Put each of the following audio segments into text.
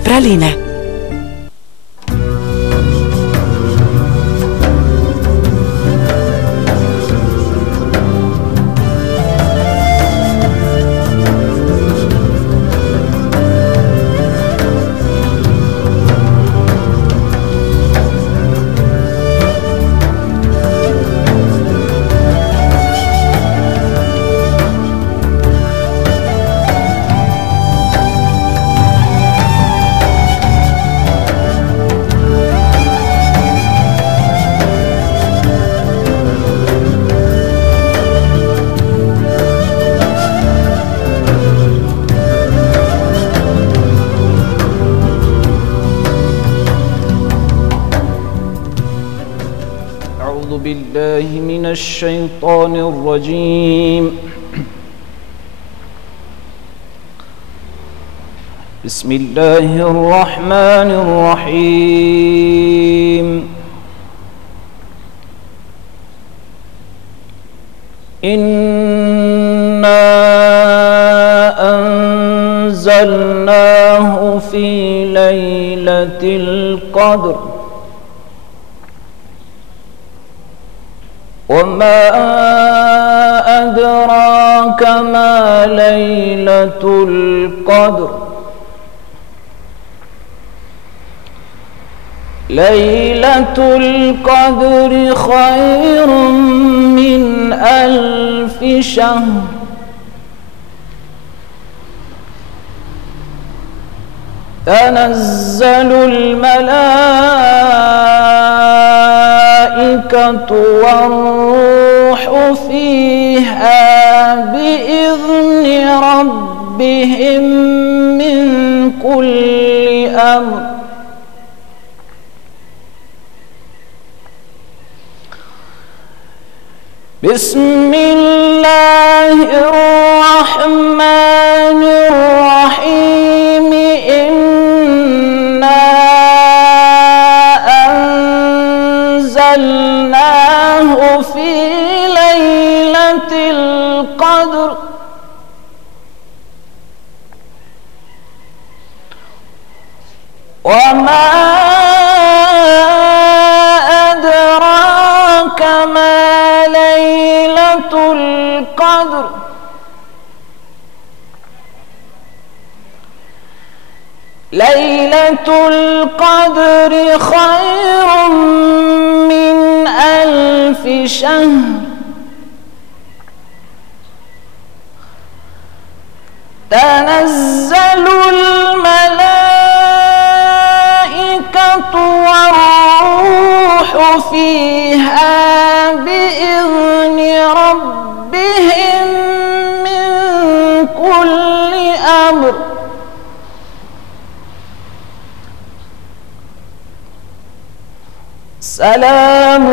praline. أعوذ بالله من الشيطان الرجيم بسم الله الرحمن الرحيم إنا أنزلناه في ليلة القدر وما أدراك ما ليلة القدر ليلة القدر خير من 1000 شهر تنزل الملائكة والروح فيها بإذن ربهم من كل أمر بسم الله الرحمن الرحيم إنا أنزلناه في ليلة القدر وما أدراك ما ليلة القدر ليلة القدر خير من 1000 شهر تنزل الملائكة والروح فيها بإذن ربهم من كل أمر سلام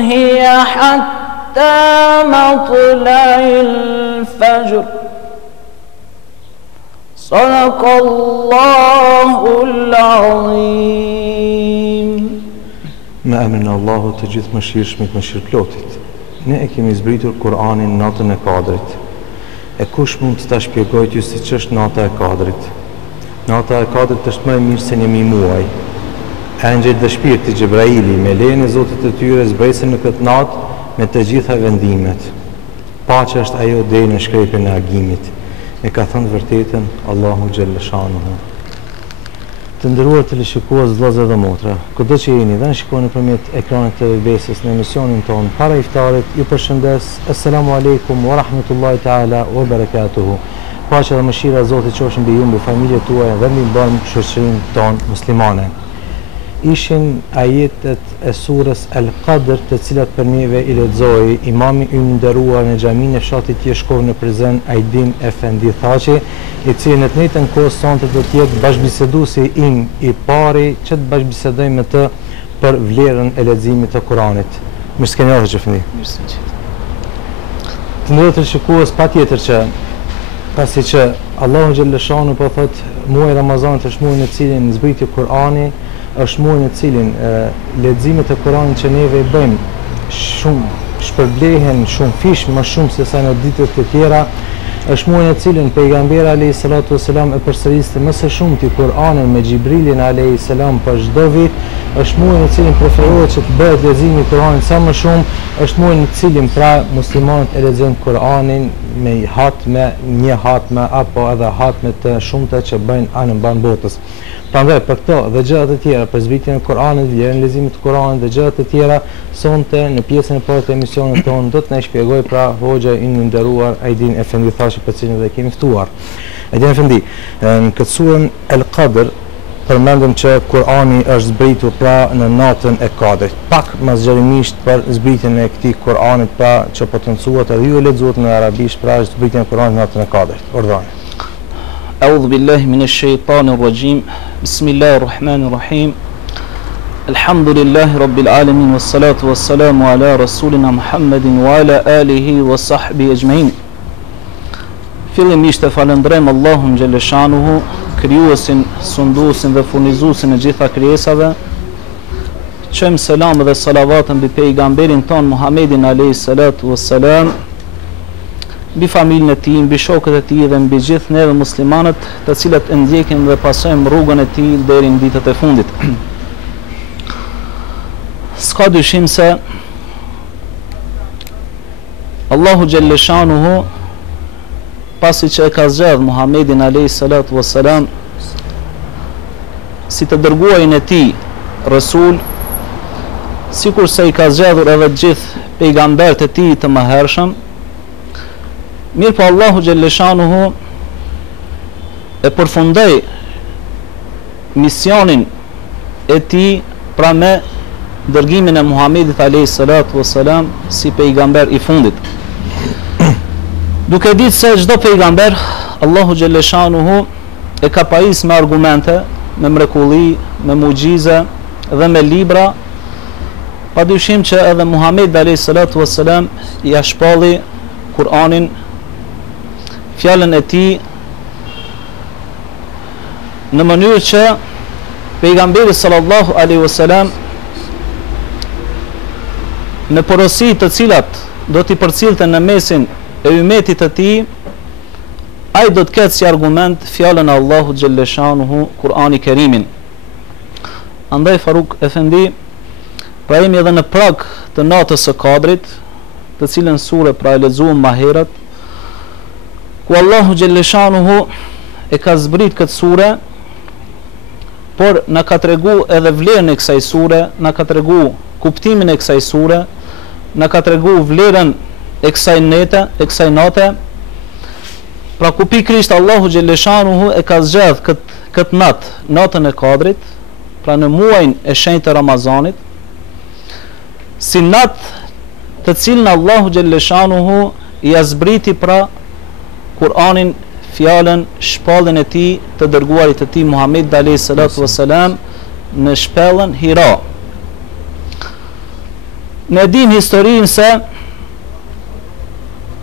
هي حتى مطلع الفجر صدق الله العظيم. Me emrin e Allahut të gjithë mëshirshmit, mëshirëplotit. Ne e kemi zbritur Kur'anin natën e Kadrit. E kush mund të ta shpjegojë ty si ç'është nata e Kadrit? Nata e Kadrit është më e mirë se 1000 muaj. Engjëjt dhe shpirti Xhebraili me lejen e Zotit të tyre zbresën në këtë natë me të gjitha vendimet. Paqja është ajo deri në shkrepjen e agimit. E ka thënë vërtetën Allahu Xhelleshanuhu. Të nderuar teleshikues, vëllezër dhe motra, kudo që jeni dhe në shikoni nëpërmjet ekranit të TV-s në emisionin ton para iftarit, ju përshëndes. Assalamu alaikum wa rahmatullahi taala wa barakatuhu. Paqja dhe mëshira e Zotit qofshin mbi ju, mbi familjet tuaja dhe mbi shoqërinë tonë muslimane. Ishin ajetet e surës Al-Qadr, të cilat për neve i lexoi imami i nderuar në xhaminë e fshatit Jeshkov në Prizren, Ajdin Efendi Thaçi, i cili në të njëjtën kohë sonte do të jetë bashkëbiseduesi im i pari që të bashkëbisedoj me të për vlerën e leximit të Kuranit. Mirësëkëndijë Xhefendi. Të nderuar të shikues, patjetër që pasi që Allahu Xhelleshanu po thotë muaji Ramazan është muaji në cilin zbriti Kurani, është muaj në cilin leximet e Kuranit që neve i bëjmë shumë shpërblehen shumë fish më shumë se sa në ditët e tjera, është muaj në cilin pejgamberi alayhi salatu wasalam e përsëriste më së shumti Kur'anin me Xhibrilin alayhi salam për çdo vit, është muaj në cilin preferohet që të bëhet leximi i Kur'anit sa më shumë, është muaj në cilin pra muslimanët e lexojnë Kur'anin me hatme, një hatme apo edhe hatme të shumta që bëjnë anë mban botës. Prandaj për këto dhe gjërat e tjera, për zbritjen e Kur'anit, vlerën e leximit të Kur'anit dhe gjërat e tjera, sonte në pjesën e parë të emisionit tonë do të na shpjegoj pra hoxha i nderuar Aidin Efendi Thashi, për cilin dhe kemi ftuar. Aidin Efendi, në këtë surën El Qadr përmendëm që Kur'ani është zbritur pra në natën e Kadrit. Pak më zgjerimisht për zbritjen e këtij Kur'anit pra që potencuohet edhe ju lexuat në arabisht pra zbritjen e Kur'anit në natën e Kadrit. Ordhani. أعوذ بالله من الشيطان الرجيم بسم الله الرحمن الرحيم الحمد لله رب العالمين والصلاة والسلام على رسولنا محمد وعلى آله وصحبه أجمعين Fillimisht e falendrojmë Allahun xhelle shanuhu, krijuesin, sunduesin dhe furnizuesin e gjitha krijesave. Qëmë selam dhe salavatën mbi pejgamberin ton Muhammedin alayhi salatu wassalam, mbi familjen e tij, mbi shokët e tij dhe mbi gjithë neve muslimanët, të cilët e ndjekim dhe pasojmë rrugën e tij deri në ditët e fundit. S'ka dyshim se Allahu xhelle shanuhu, pasi që e ka zgjedhur Muhammedin alayhi salatu wassalam si të dërguarin e tij Rasul, sikur se i ka zgjedhur edhe të gjithë pejgamberët e tij të mëhershëm. Mirë po Allahu xhelle shanuhu e përfundoi misionin e tij pra me dërgimin e Muhammedit alayhi salatu wassalam si pejgamber i fundit. Duke ditë se çdo pejgamber Allahu xhelle shanuhu e ka pajis me argumente, me mrekulli, me mucize dhe me libra, padyshim që edhe Muhamedi alayhi salatu wassalam ja shpalli Kur'anin, fjalën e tij, në mënyrë që pejgamberi sallallahu alaihi wasallam në porosi të cilat do t'i përcilte në mesin e ummetit të tij, ai do të ketë si argument fjalën e Allahut xhelle shanuhu, Kur'ani Kerimin. Andaj Faruk Efendi, pra jemi edhe në prag të natës së Kadrit, të cilën sure pra e lexuam më herët, ku Allahu xhelle shanuhu e ka zbrit këtë sure, por na ka tregu edhe vlerën e kësaj sure, na ka tregu kuptimin e kësaj sure, na ka tregu vlerën e kësaj nate. Pra ku pikërisht Allahu xhelle shanuhu e ka zgjedh këtë natë, natën e Kadrit, pra në muajin e shenjtë të Ramazanit, si natë të cilën Allahu xhelle shanuhu i zbriti pra Kur'anin, fjalën, shpallën e tij të dërguarit të tij Muhammed alayhi salatu wassalam në shpellën Hira. Ne dim historinë se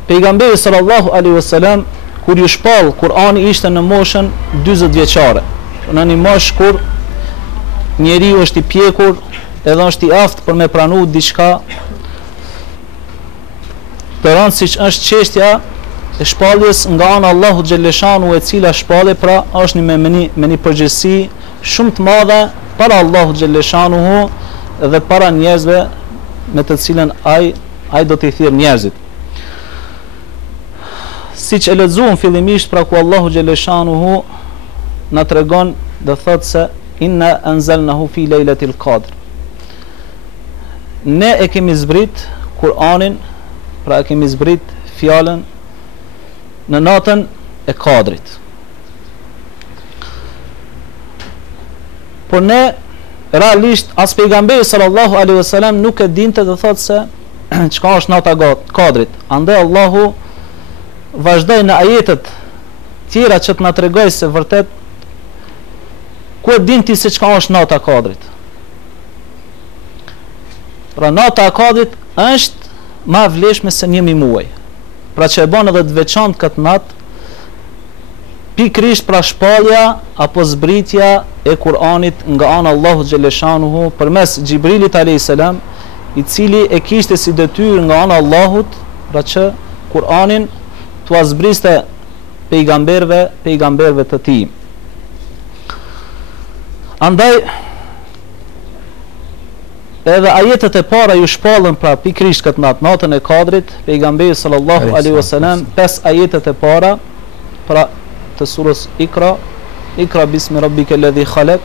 pejgamberi sallallahu alaihi wasallam kur ju shpall Kur'ani ishte në moshën 40 vjeçare. Në një moshë kur njeriu është i pjekur, edhe është i aftë për me pranu diçka të rëndë, siç është çështja e shpalljes nga ana Allahu xhelle shanuhu, e cila shpallje pra është me një përgjegjësi shumë të madhe para Allahu xhelle shanuhu dhe para njerëzve me të cilën ai do t'i thirrë njerëzit. Siç e lexuam fillimisht pra ku Allahu xhelle shanuhu na tregon dhe thot se inna anzalnahu fi lejlatil qadr. Ne e kemi zbrit Kur'anin, pra e kemi zbrit fjalën në natën e Kadrit. Por ne realisht as pejgamberi sallallahu alaihi wasallam nuk e dinte dhe thot se çka është nata e Kadrit. Andaj Allahu vazhdoi në ajetet tjera që të na tregoj se vërtet ku e din ti se çka është nata e Kadrit. Pra nata e Kadrit është më e vlefshme se një muaj. Pra që e bën edhe të veçantë këtë natë, pikërisht pra shpallja apo zbritja e Kur'anit nga ana Allahu xhelle shanuhu përmes Xhibrilit alayhis salam, i cili e kishte si detyrë nga ana Allahut, pra që Kur'anin t'u zbriste pejgamberve të tij. Andaj edhe ajetet e para ju shpallën pra pikrisht këtë natën e Kadrit, pejgamberi sallallahu alaihi wasallam 5 ajetet e para pra të surës Ikra bismi rabbikal ladhi khalaq,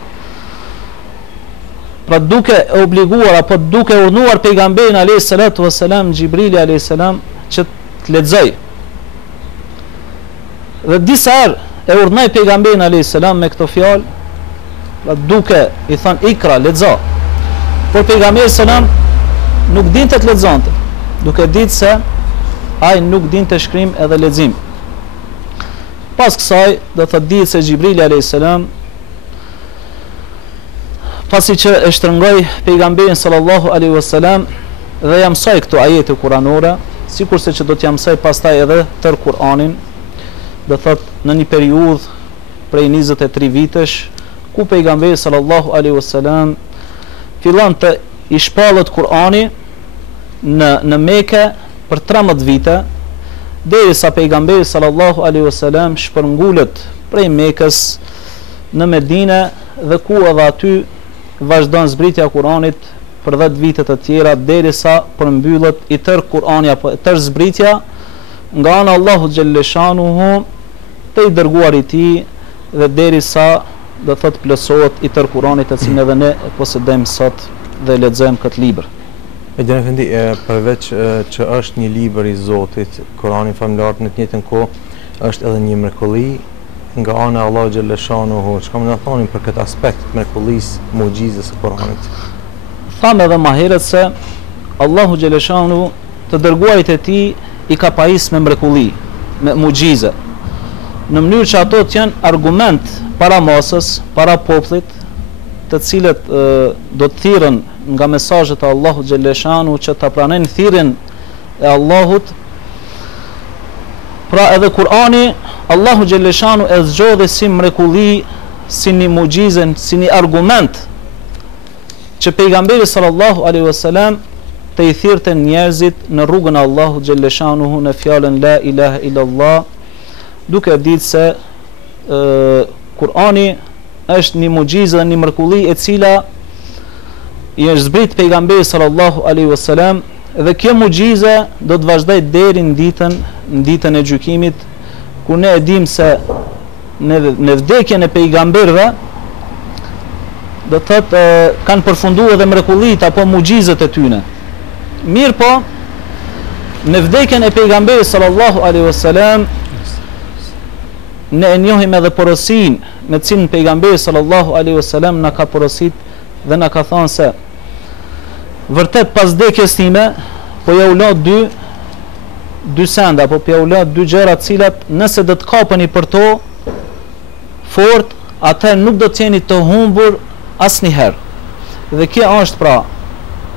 pra duke obliguar apo duke urnuar pejgamberin alayhi salatu wasalam Xhibrili alayhi salam që të lexoj. Dhe disa herë e urnoi pejgamberin alayhi salam me këto fjalë, pra duke i thënë Ikra, lexo. Por pejgamberi salam nuk dinte të lexonte, duke ditë se ai nuk dinte shkrim edhe lexim. Pas kësaj do të ditë se Xhibrili alayhis salam pasi që e shtrëngoi pejgamberin sallallahu alaihi wasallam dhe ja mësoi këto ajete kuranore, sikurse që do t'ja mësoj pastaj edhe tër Kur'anin, do thot në një periudhë prej 23 vitesh, ku pejgamberi sallallahu alaihi wasallam fillon të i shpallët Kur'ani në Mekë për 13 vite, derisa pejgamberi sallallahu alaihi wasallam shpërngulët prej Mekës në Medinë, dhe ku edhe aty vazhdon zbritja e Kur'anit për 10 vite të tjera, derisa përmbyllet i tër Kur'ani apo i tër zbritja nga ana Allahu xhalleshanuhu te i dërguari i tij, dhe derisa do thot plotësohet i tër Kur'anit, të cilin edhe ne posedojmë sot dhe lexojmë këtë libër. E gjeni Efendi, përveç që është një libër i Zotit, Kur'ani famlar, në të njëjtën kohë është edhe një mrekulli nga ana e Allahu xhalleshanuhu. Çka më thoni për këtë aspekt të mrekullisë, mucjizës së Kur'anit? Thamë edhe më herët se Allahu xhalleshanuhu të dërguarit e tij i ka pajis me mrekulli, me mucjize, në mënyrë që ato të janë argument para masës, para popullit, të cilët do të thirrën nga mesazhet e Allahut xhalleshanuhu që ta pranojnë thirrjen e Allahut. Pra edhe Kur'ani Allahu xhalleshanuhu e zgjodhi si mrekulli, si një mucjizë, si një argument që pejgamberi sallallahu alaihi wasallam të i thirrte njerëzit në rrugën e Allahut xhalleshanuhu në fjalën la ilaha illallah, duke ditë se Kur'ani është një mucjizë dhe një mrekulli e cila i është zbrit pejgamberi sallallahu alaihi wasallam, dhe kjo mucjizë do të vazhdojë deri në ditën e gjykimit, ku ne e dim se në vdekjen e pejgamberëve do të thotë kanë përfunduar edhe mrekullitë apo mucjizat e tyre. Mirë po, në vdekjen e pejgamberit sallallahu alaihi wasallam ne e njohim edhe porosin me cilën pejgamberi sallallahu alaihi wasallam na ka porosit dhe na ka thënë se vërtet pas vdekjes time po ja u lë dy sende, apo po ja u lë dy gjëra të cilat nëse do të kapeni për to fort, atë nuk do të jeni të humbur asnjëherë. Dhe kjo është pra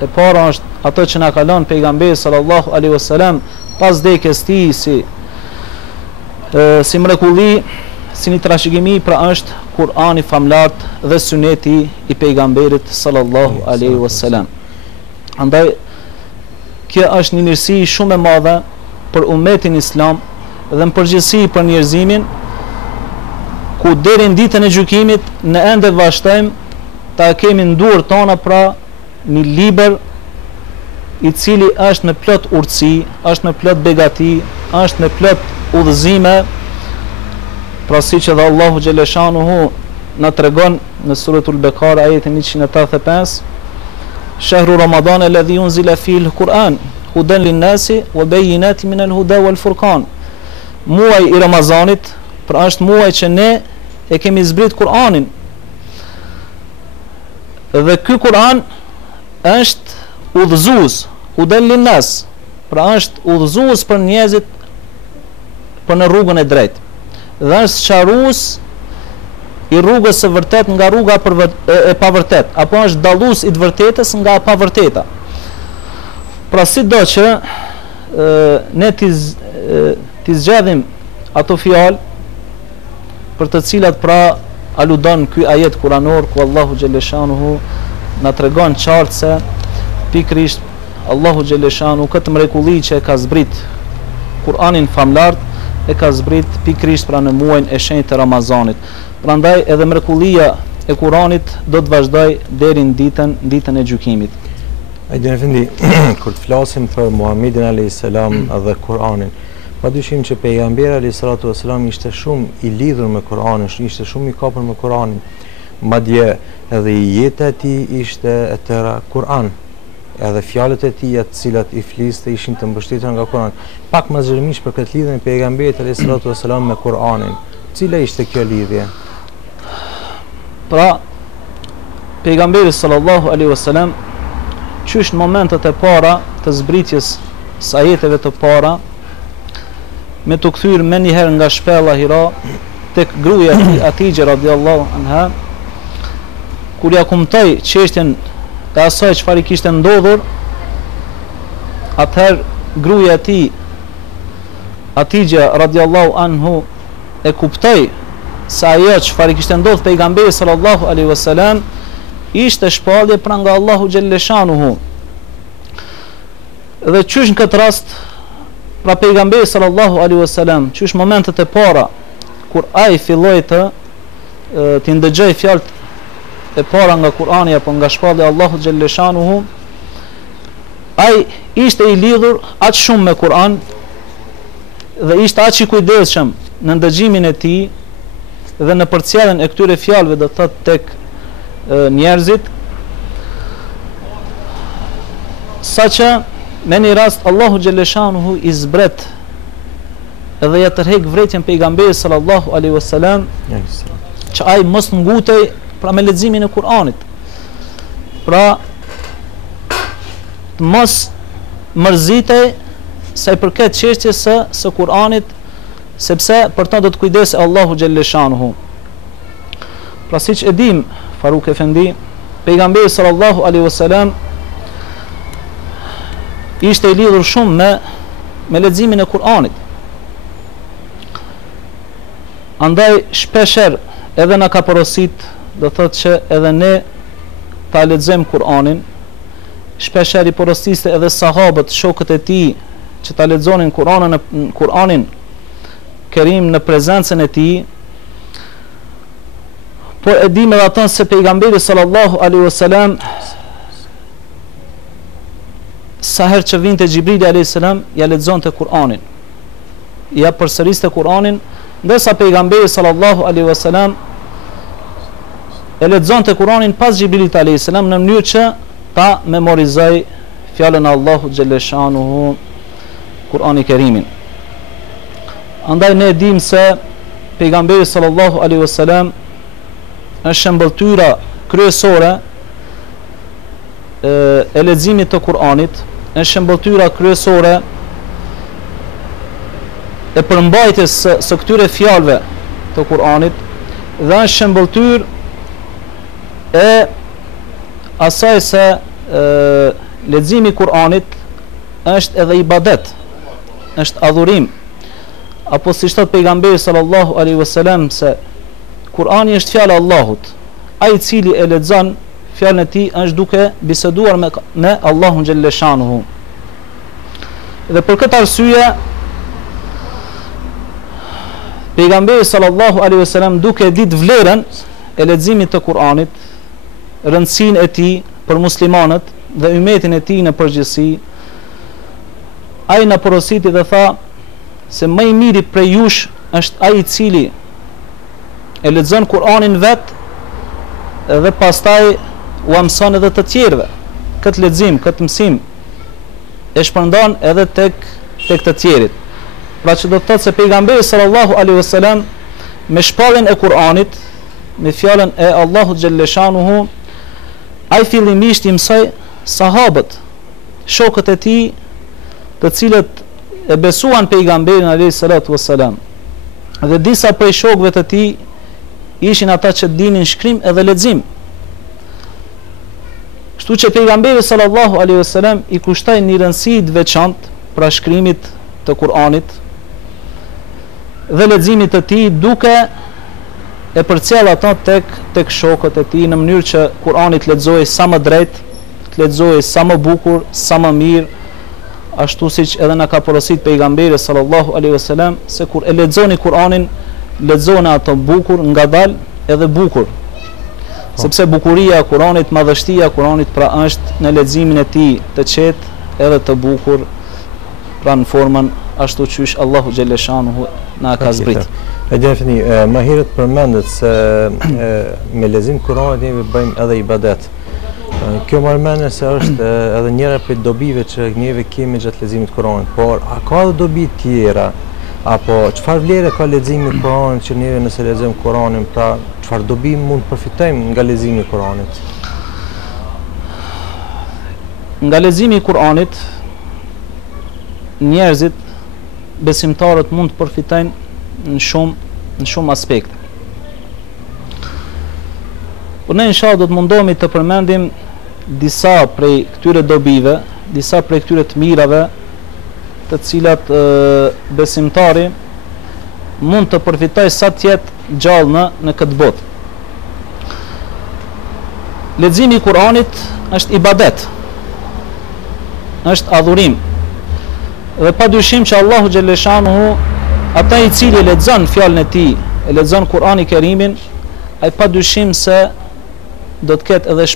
e para është ato që na ka lënë pejgamberi sallallahu alaihi wasallam pas vdekjes tij si mrekulli, si një trashëgimi, pra është Kur'ani famlar dhe suneti i pejgamberit sallallahu alaihi wasallam. Andaj kjo është një mirësi shumë e madhe për ummetin islam dhe në përgjithësi për njerëzimin, ku deri në ditën e gjykimit ne ende vazhdojmë ta kemi në dorë tona pra një libër i cili është në plot urtësi, është në plot begati, është në plot udhëzime, pra si që dhe Allahu xhaleshanuhu na tregon në suratul Bekara ajetin 185, shahru Ramadan alladhi unzila fihi al-Quran hudan lin-nasi wa bayyinatin min al-huda wal-furqan. Muaji i Ramazanit, pra është muaj që ne e kemi zbrit Kur'anin. Dhe ky Kur'an është udhëzues, hudan lin-nas, pra është udhëzues për njerëzit për në rrugën e drejtë, dhe është sqarues i rrugës së vërtet nga rruga e pavërtet, apo është dallues i të vërtetës nga e pavërteta. Pra sido që ne t'i zgjedhim ato fjalë për të cilat pra aludon ky ajet kuranor, ku Allahu xhaleshanuhu na tregon qartë se pikrisht Allahu xhaleshanuhu këtë mrekulli që e ka zbrit Kur'anin famlar e ka zbrit pikrisht pra në muajin e shenjtë të Ramazanit. Prandaj edhe mrekullia e Kuranit do të vazhdoj deri në ditën e gjykimit. Ajdin Efendi, kur të flasim për Muhamedit a.s. dhe Kuranin, padyshim që pejgamberi a.s. ishte shumë i lidhur me Kuranin, ishte shumë i kapur me Kuranin. Madje edhe jeta e tij ishte e tëra Kur'an. Edhe fjalët e tij të cilat i fliste ishin të mbështetura nga Kur'ani. Pak më zgjermisht për këtë lidhje me pejgamberin a.s. me Kur'anin. Cila ishte kjo lidhje? Pra, pejgamberi sallallahu alaihi wasallam qysh në momentet e para të zbritjes së ajeteve të para, me të kthyer më një herë nga shpella Hira tek gruaja e tij Atije radhiyallahu anha, kur ja kumtoi çështjen e asaj çfarë kishte ndodhur, atëherë gruaja e tij Atije radhiyallahu anhu e kuptoi se ajo çfarë kishte ndodhur pejgamberit sallallahu alaihi wasallam ishte shpallje pra nga Allahu xhelleshanuhu. Dhe qysh në këtë rast, pra pejgamberi sallallahu alaihi wasallam, qysh momentet e para kur ai filloi të ndëgjoj fjalët e para nga Kurani apo nga shpallja e Allahu xhelleshanuhu, ai ishte i lidhur aq shumë me Kur'an dhe ishte aq i kujdesshëm në ndëgjimin e tij dhe në përcjelljen e këtyre fjalëve, do të thotë tek njerëzit, saqë me një rast Allahu xhelleshanuhu i zbret edhe ja tërheq vërejtjen pejgamberit sallallahu alaihi wasallam, që ai mos ngutej pra me leximin e Kur'anit, pra mos mërzitej sa i përket çështjes së Kur'anit, sepse për ta do të kujdesej Allahu xhelleshanuhu. Pra siç e dim, Faruk Efendi, pejgamberi sallallahu alaihi wasallam ishte i lidhur shumë me leximin e Kur'anit. Andaj shpesher edhe na ka porosit, do thotë që edhe ne ta lexojmë Kur'anin, shpesher i porosiste edhe sahabët, shokët e tij, që ta lexonin Kur'anin Kerim në prezencën e tij. Por e dim edhe atë se pejgamberi sallallahu alaihi wasallam sa herë që vinte Xhibrili alayhis salam ja lexonte Kur'anin, ja përsëriste Kur'anin, ndërsa pejgamberi sallallahu alaihi wasallam e lexonte Kur'anin pas Xhibrilit alayhis salam në mënyrë që ta memorizoj fjalën e Allahu xhelleshanuhu, Kur'ani Kerimin. Andaj ne dim se pejgamberi sallallahu alaihi wasallam është shembulltyra kryesore e leximit të Kur'anit, është shembulltyra kryesore e përmbajtjes së këtyre fjalëve të Kur'anit, dhe është shembulltyrë e asaj se leximi i Kur'anit është edhe ibadet, është adhurim, apo siç thot pejgamberi sallallahu alaihi wasallam se Kur'ani është fjala e Allahut. Ai i cili e lexon fjalën e tij është duke biseduar me Allahun xhelleshanuhu. Dhe për këtë arsye pejgamberi sallallahu alaihi wasallam, duke ditë vlerën e leximit të Kur'anit, rëndësinë e tij për muslimanët dhe ummetin e tij në përgjithësi, ai na porositi dhe tha se më i miri prej jush është ai i cili e lexon Kur'anin vet dhe pastaj u mëson edhe të tjerëve. Këtë lexim, këtë mësim e shpërndan edhe tek të tjerit. Pra që do të thotë se pejgamberi sallallahu alaihi wasallam me shpalljen e Kur'anit, me fjalën e Allahut xhelleshanuhu, ai fillimisht i mësoi sahabët, shokët e tij, të cilët e besuan pejgamberin alayhi salatu wassalam. Dhe disa prej shokëve të tij ishin ata që dinin shkrim edhe lexim. Kështu që pejgamberi sallallahu alaihi wasallam i kushtoi një rëndësi të veçantë pra shkrimit të Kur'anit dhe leximit të tij, duke e përcjell ata tek shokët e tij në mënyrë që Kur'ani të lexohej sa më drejt, të lexohej sa më bukur, sa më mirë, ashtu siç edhe na ka porosit pejgamberi sallallahu alaihi wasallam se kur e lexoni Kur'anin, lexoni ato bukur, ngadalë edhe bukur. Sepse bukuria e Kur'anit, madhështia e Kur'anit pra është në leximin e tij të qetë edhe të bukur, pra në formën ashtu qysh Allahu xhaleshanuhu na ka zbrit. E gjefni, më herët përmendet se me lexim Kur'anit neve bëjmë edhe ibadet. Kjo më mendje se është edhe njëra prej dobive që neve kemi gjatë leximit Kur'anit, por a ka edhe dobi tjera? Apo çfarë vlere ka leximi i Kur'anit që neve nëse lexojmë Kur'anin, pra çfarë dobi mund përfitojmë nga leximi i Kur'anit? Nga leximi i Kur'anit njerëzit, besimtarët mund të përfitojnë në shumë aspekte. Por ne inshallah do të mundohemi të përmendim disa prej këtyre dobive, disa prej këtyre të mirave të cilat besimtari mund të përfitojë sa të jetë gjallë në këtë botë. Leximi i Kur'anit është ibadet, është adhurim. Dhe padyshim që Allahu xhaleshanuhu, ata i cili lexon fjalën e tij, e lexon Kur'anin e Kerimin, ai padyshim se do të ketë edhe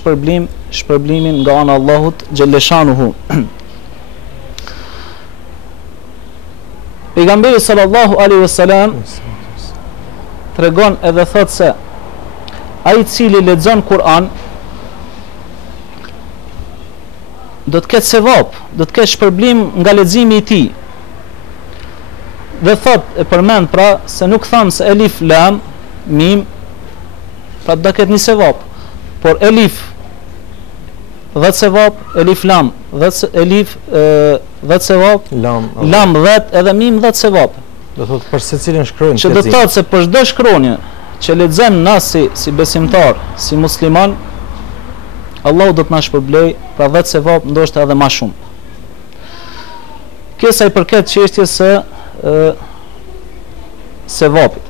shpërblimin nga ana e Allahut xhaleshanuhu. Pejgamberi sallallahu alaihi wasallam tregon edhe thot se ai i cili lexon Kur'an do të ketë sevap, do të ketë shpërblim nga leximi i tij. Dhe thot, e përmend pra se nuk tham se elif lam mim, pra do ketë një sevap, por elif 10 sevap, elif lam 10 elif 10 sevap, lam 10 edhe mim 10 sevap. Do thot për secilin shkronjë. Që do të thotë se për çdo shkronjë që lexojmë na si besimtar, si musliman, Allahu do të na shpërblej pra 10 sevap, ndoshta edhe më shumë. Kjo sa i përket çështjes së sevapit.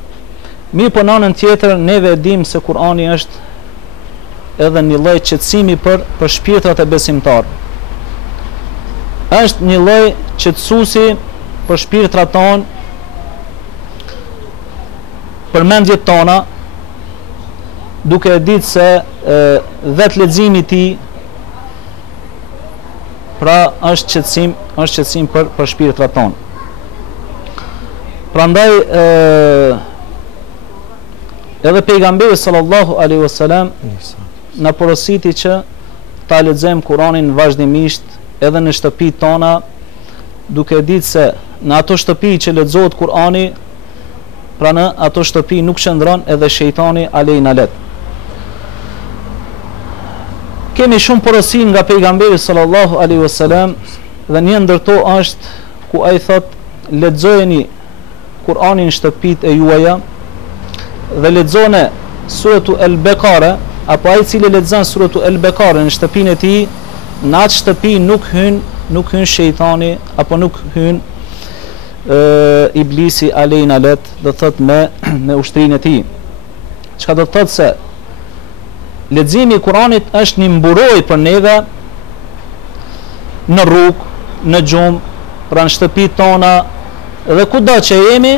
Mirë, po në anën tjetër neve e dimë se Kur'ani është edhe një lloj qetësimi për shpirtrat e besimtarëve. Është një lloj qetësuesi për shpirtrat tonë, për mendjet tona, duke e ditë se vetë leximi i tij pra është qetësim për shpirtrat tonë. Prandaj edhe pejgamberi sallallahu alaihi wasallam na porositi që ta lexojmë Kur'anin vazhdimisht edhe në shtëpitë tona, duke ditë se në ato shtëpi që lexohet Kur'ani, pra në ato shtëpi nuk qëndron edhe shejtani alejnalet. Kemi shumë porosi nga pejgamberi sallallahu alaihi wasallam dhe një ndër to është ku ai thot: lexojeni Kur'anin në shtëpitë e juaja dhe lexone suratu El-Bekare, apo ai i cili lexon suratu El-Bekare në shtëpinë e tij, në atë shtëpi nuk hyn shejtani apo nuk hyn iblisi alejnalet, do thot me ushtrinë e tij. Çka do thot se leximi i Kuranit është një mburojë për neve në rrugë, në gjumë, pra në shtëpitë tona dhe kudo që jemi,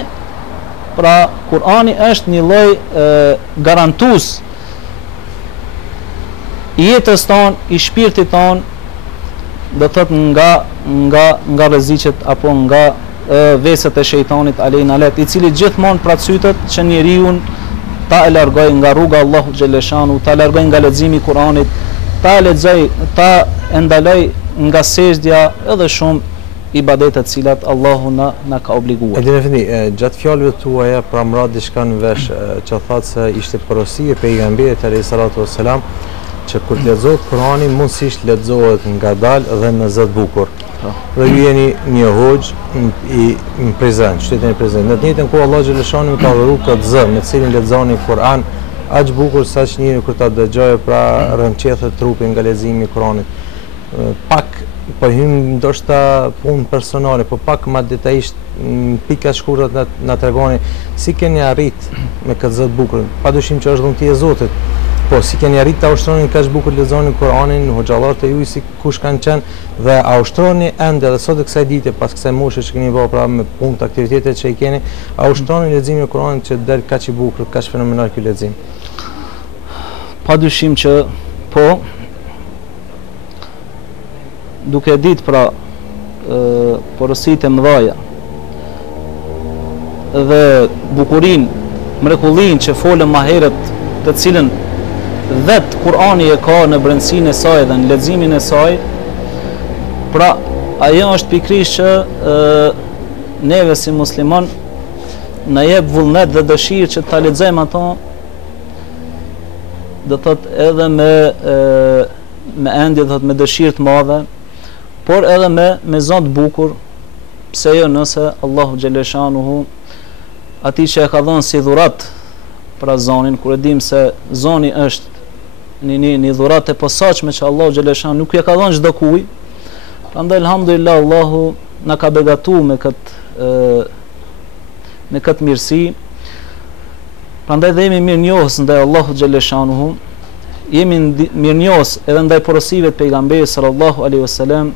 pra Kurani është një lloj garantues i jetës tonë, i shpirtit tonë, do thot nga rreziqet apo nga veset e shejtanit alejnalet, i cili gjithmonë pracytet që njeriu ta e largoj nga rruga Allahu xhaleshanu, ta largoj nga leximi i Kuranit, ta e ndaloj nga sejdja edhe shumë ibadete të cilat Allahu na ka obliguar. E dini, gjatë fjalëve tuaja pra mra diçka në vesh që thotë se ishte porosi e pejgamberit alayhi salatu wassalam që kur lexohet Kurani mundësisht lexohet ngadalë dhe në zë të bukur. Dhe ju jeni një hoxh në prezant, qytetin e prezant. Në të njëjtën kohë Allahu xhaleshanu ka dhëruar këtë zë me cilin lexoni Kur'an aq bukur sa që njëri kur ta dëgjojë pra rënqethet trupi nga leximi i Kuranit. Pak po hym ndoshta punë personale, po pak më detajisht pika shkurtër na tregoni si keni arrit me këtë zë të bukur. Padyshim që është dhuntia e Zotit. Po, si keni arrit të ushtroni kaq bukur lexoni Kur'anin, hoxhallarët e juaj si kush kanë qenë dhe a ushtroni ende edhe sot e kësaj dite pas kësaj moshe që keni bërë pra me punë aktivitetet që i keni, a ushtroni leximin e Kur'anit që del kaq i bukur, kaq fenomenal ky lexim? Padyshim që po, duke ditë pra porositë e mëdha dhe bukurinë, mrekullinë që folëm më herët, të cilën vetë Kur'ani e ka në brendësinë e saj dhe në leximin e saj, pra ajo është pikërisht që neve si musliman na jep vullnet dhe dëshirë që ta lexojmë ato, do thot edhe me endje, do thot me dëshirë të madhe, por edhe me zot bukur, pse jo nëse Allahu xhaleshanuhu atij që e ka dhënë si dhurat pra zonin, kur e dim se zoni është një dhurat e posaçme që Allahu xhaleshan nuk ja ka dhënë çdo kujt. Prandaj elhamdulillah Allahu na ka begatuar me këtë mirësi. Prandaj dhe jemi mirënjohës ndaj Allahu xhaleshanuhu, jemi mirënjohës edhe ndaj porosive të pejgamberit sallallahu alaihi wasallam,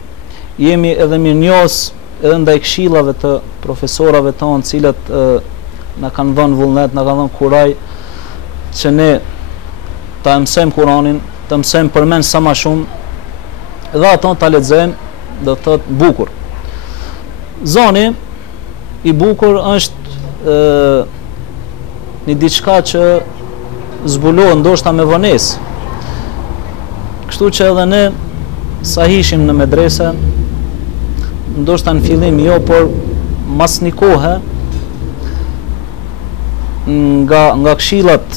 jemi edhe mirënjohës edhe ndaj këshillave të profesorave tonë, cilët na kanë dhënë vullnet, na kanë dhënë kuraj që ne ta mësojmë Kur'anin, ta mësojmë përmend sa më shumë dhe ato ta lexojmë, do të thotë bukur. Zoni i bukur është një diçka që zbulohet ndoshta me vonesë. Kështu që edhe ne sa hishim në medrese, ndoshta në fillim jo, por mas një kohë nga këshillat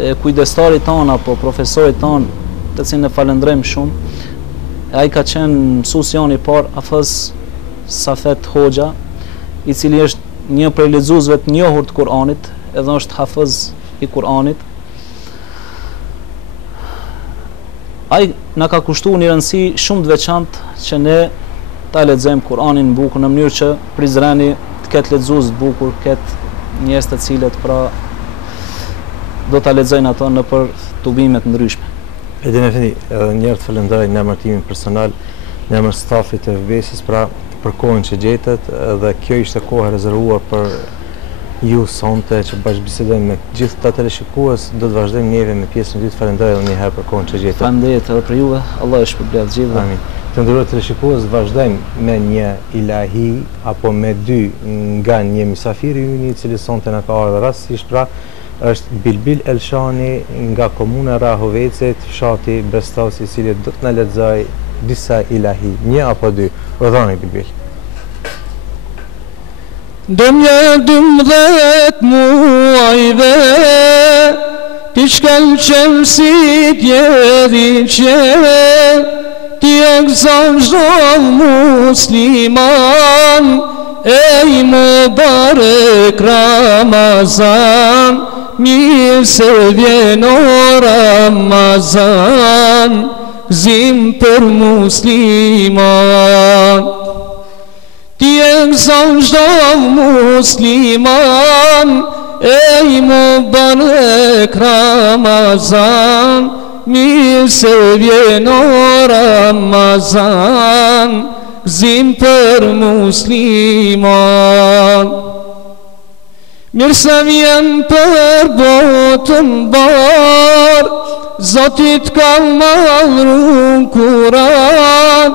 e kujdestarit ton apo profesorit ton, të cilin e falenderojmë shumë, ai ka qenë mësuesi jon i parë Hafiz Safet Hoxha, i cili është një prej lexuesve të njohur të Kur'anit, edhe është hafiz i Kur'anit. Ai na ka kushtuar një rëndësi shumë të veçantë që ne ta lexojmë Kur'anin në bukur, në mënyrë që Prizreni të ketë lexues të bukur, ketë njerëz të cilët pra do ta lexojnë ato në për tubime të ndryshme. Edhe në fund, edhe një herë të falenderoj në emër timin personal, në emër stafit të FBS-s për kohën që gjetët, dhe kjo ishte koha rezervuar për ju sonte që bashkëbisedojmë me gjithë të teleshikues. Do të vazhdojmë njëve me pjesën e dytë. Falenderoj edhe një herë për kohën që gjetët. Faleminderit edhe për juve. Allah e shpërblet gjithë. Amin. Të nderuar teleshikues, vazhdojmë me një ilahi apo me dy nga një mysafir i ynë i cili sonte na ka ardhur rastësisht, pra është Bilbil Elshani nga komuna Rahovecet, fshati Brestasi, i cili do të na lexoj disa ilahi, një apo dy. Urdhëroni Bilbil. Dëmja 12 muajve ti shkall qemësit jedhin që ti akzan zhov musliman, ej mubarek Ramazan, mirë se vjen o Ramazan, gzim për musliman. Ti akzan zhov musliman, ej mubarek Ramazan, mirë se vjen o Ramazan, gzim për musliman. Mirë se vjen për botën bar, Zotit ka madhru Kur'an,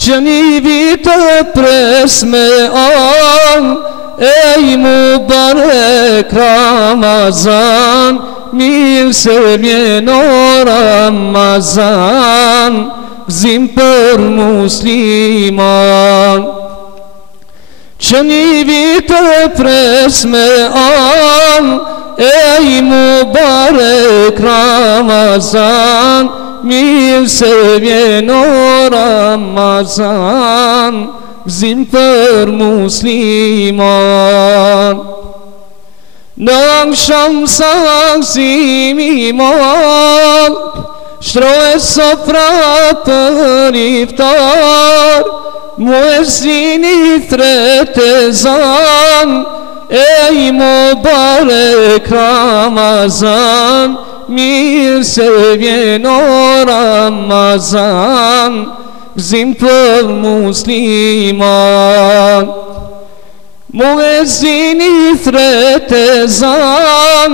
që një vit e pres me an, ej mubarek Ramazan, mirë se vjen o Ramazan, gzim për musliman. Që një vit e pres me an, ej mubarek Ramazan, mirë se vjen o Ramazan, gzim për musliman. Në akşam saksimi mal, shtrohet sofra për iftar, muezzini thret ezan, ej mubarek Ramazan, mirë se vjen o Ramazan, gëzim për musliman. Muezzini thret ezan,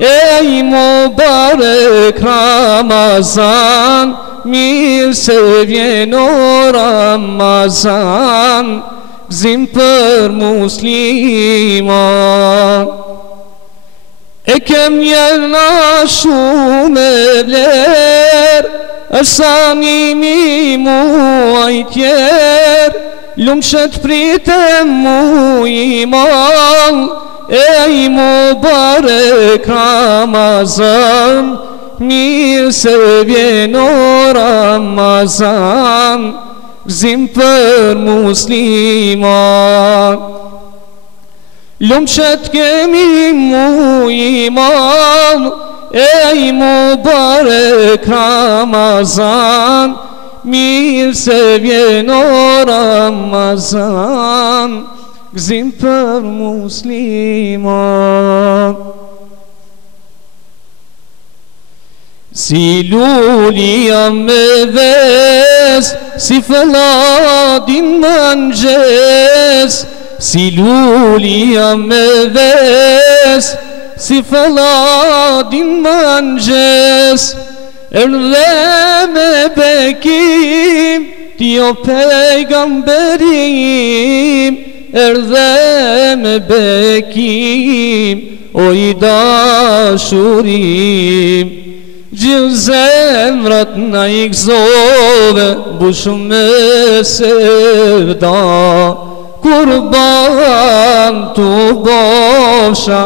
ej mubarek Ramazan, mirë se vjen o Ramazan, gëzim për musliman. E kem jena shumë e vler, është animi muaj tjer, lumë që të pritem mu iman, ej mubarek Ramazan, mirë se vjen o Ramazan, gëzim për musliman. Lumë që të kemi mu iman, ej mubarek Ramazan, mirë se vjen o Ramazan, gëzim për musliman. Si luli jam me ves, si fëlladin më nxes, si luli jam me ves, si fëlladin më nxes, erdhe me bekim, ti o pejgamberim, erdhe me bekim, o i dashurim. Gjithë zemrat na i gëzove, bushu me sevda, kurban tu bosha,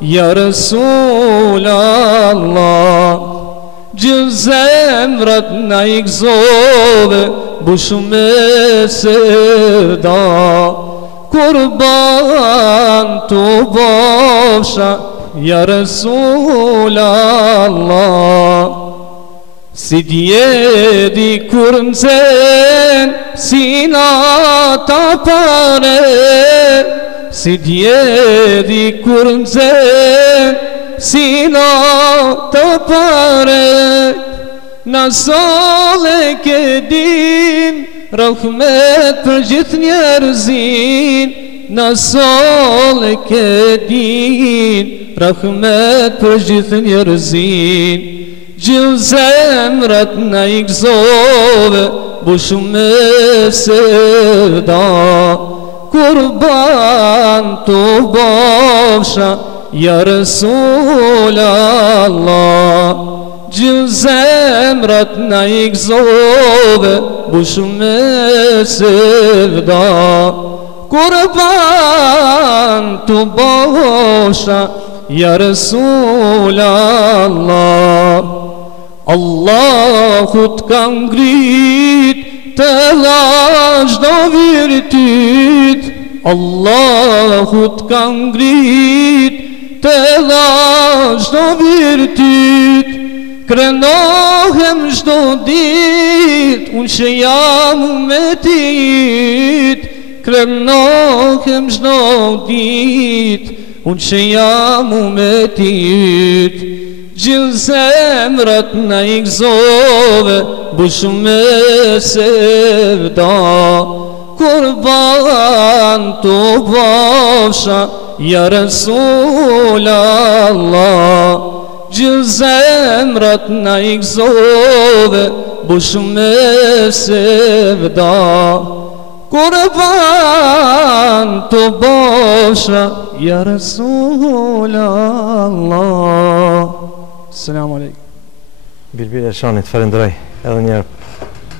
ja Resul Allah. Gjithë zemrat na i gëzove, bushu me sevda, kurban tu bosha, ja Resul Allah. Si djedi kur nxen, si nata pare, si djedi kur nxen, si nata pare, na sole ke din, rahmet për gjithë njerëzin, na sole ke din, rahmet për gjithë njerëzin. Gjithë zemrat na i gëzove, bushu me sevda, kurban tu bosha, ja Resul Allah. Gjithë zemrat na i gëzove, bushu me sevda, kurban tu bosha, ja Resul Allah. Allahu t'ka ngrit të lash do virtyt, Allahu t'ka ngrit të lash do virtyt. Krenohem çdo dit, unë që jam umetit, krenohem çdo dit, unë që jam umetit. Gjithë zemrat na i gëzove, bushu me sevda, kurban tu bosha, ja Resul Allah. Gjithë zemrat na i gëzove, bushu me sevda, kurban tu bosha, ja Resul Allah. Selamu alaikum. Bilbil e Shanit, falenderoj. Edhe njerë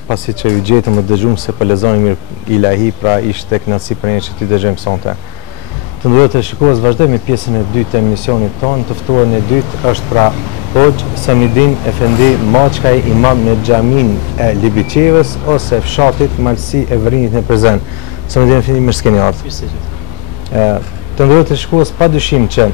pasi që ju gjetëm të dëgjumë se për lezoni mirë ilahi, pra ishte knasi për një që ti dëgjëm sonte. Të ndërët të shikues, vazhdojmë pjesën e dytë e emisionit tonë. Të ftuar në dytë është pra Hoxh Samidin Efendi Maqkaj, imam në xhamin e Libiqevës ose fshatit Malsi e Vrinjit në Prezen. Samidin Efendi, mirë s'keni ardhur. Të ndërët të shikues, pa dyshim që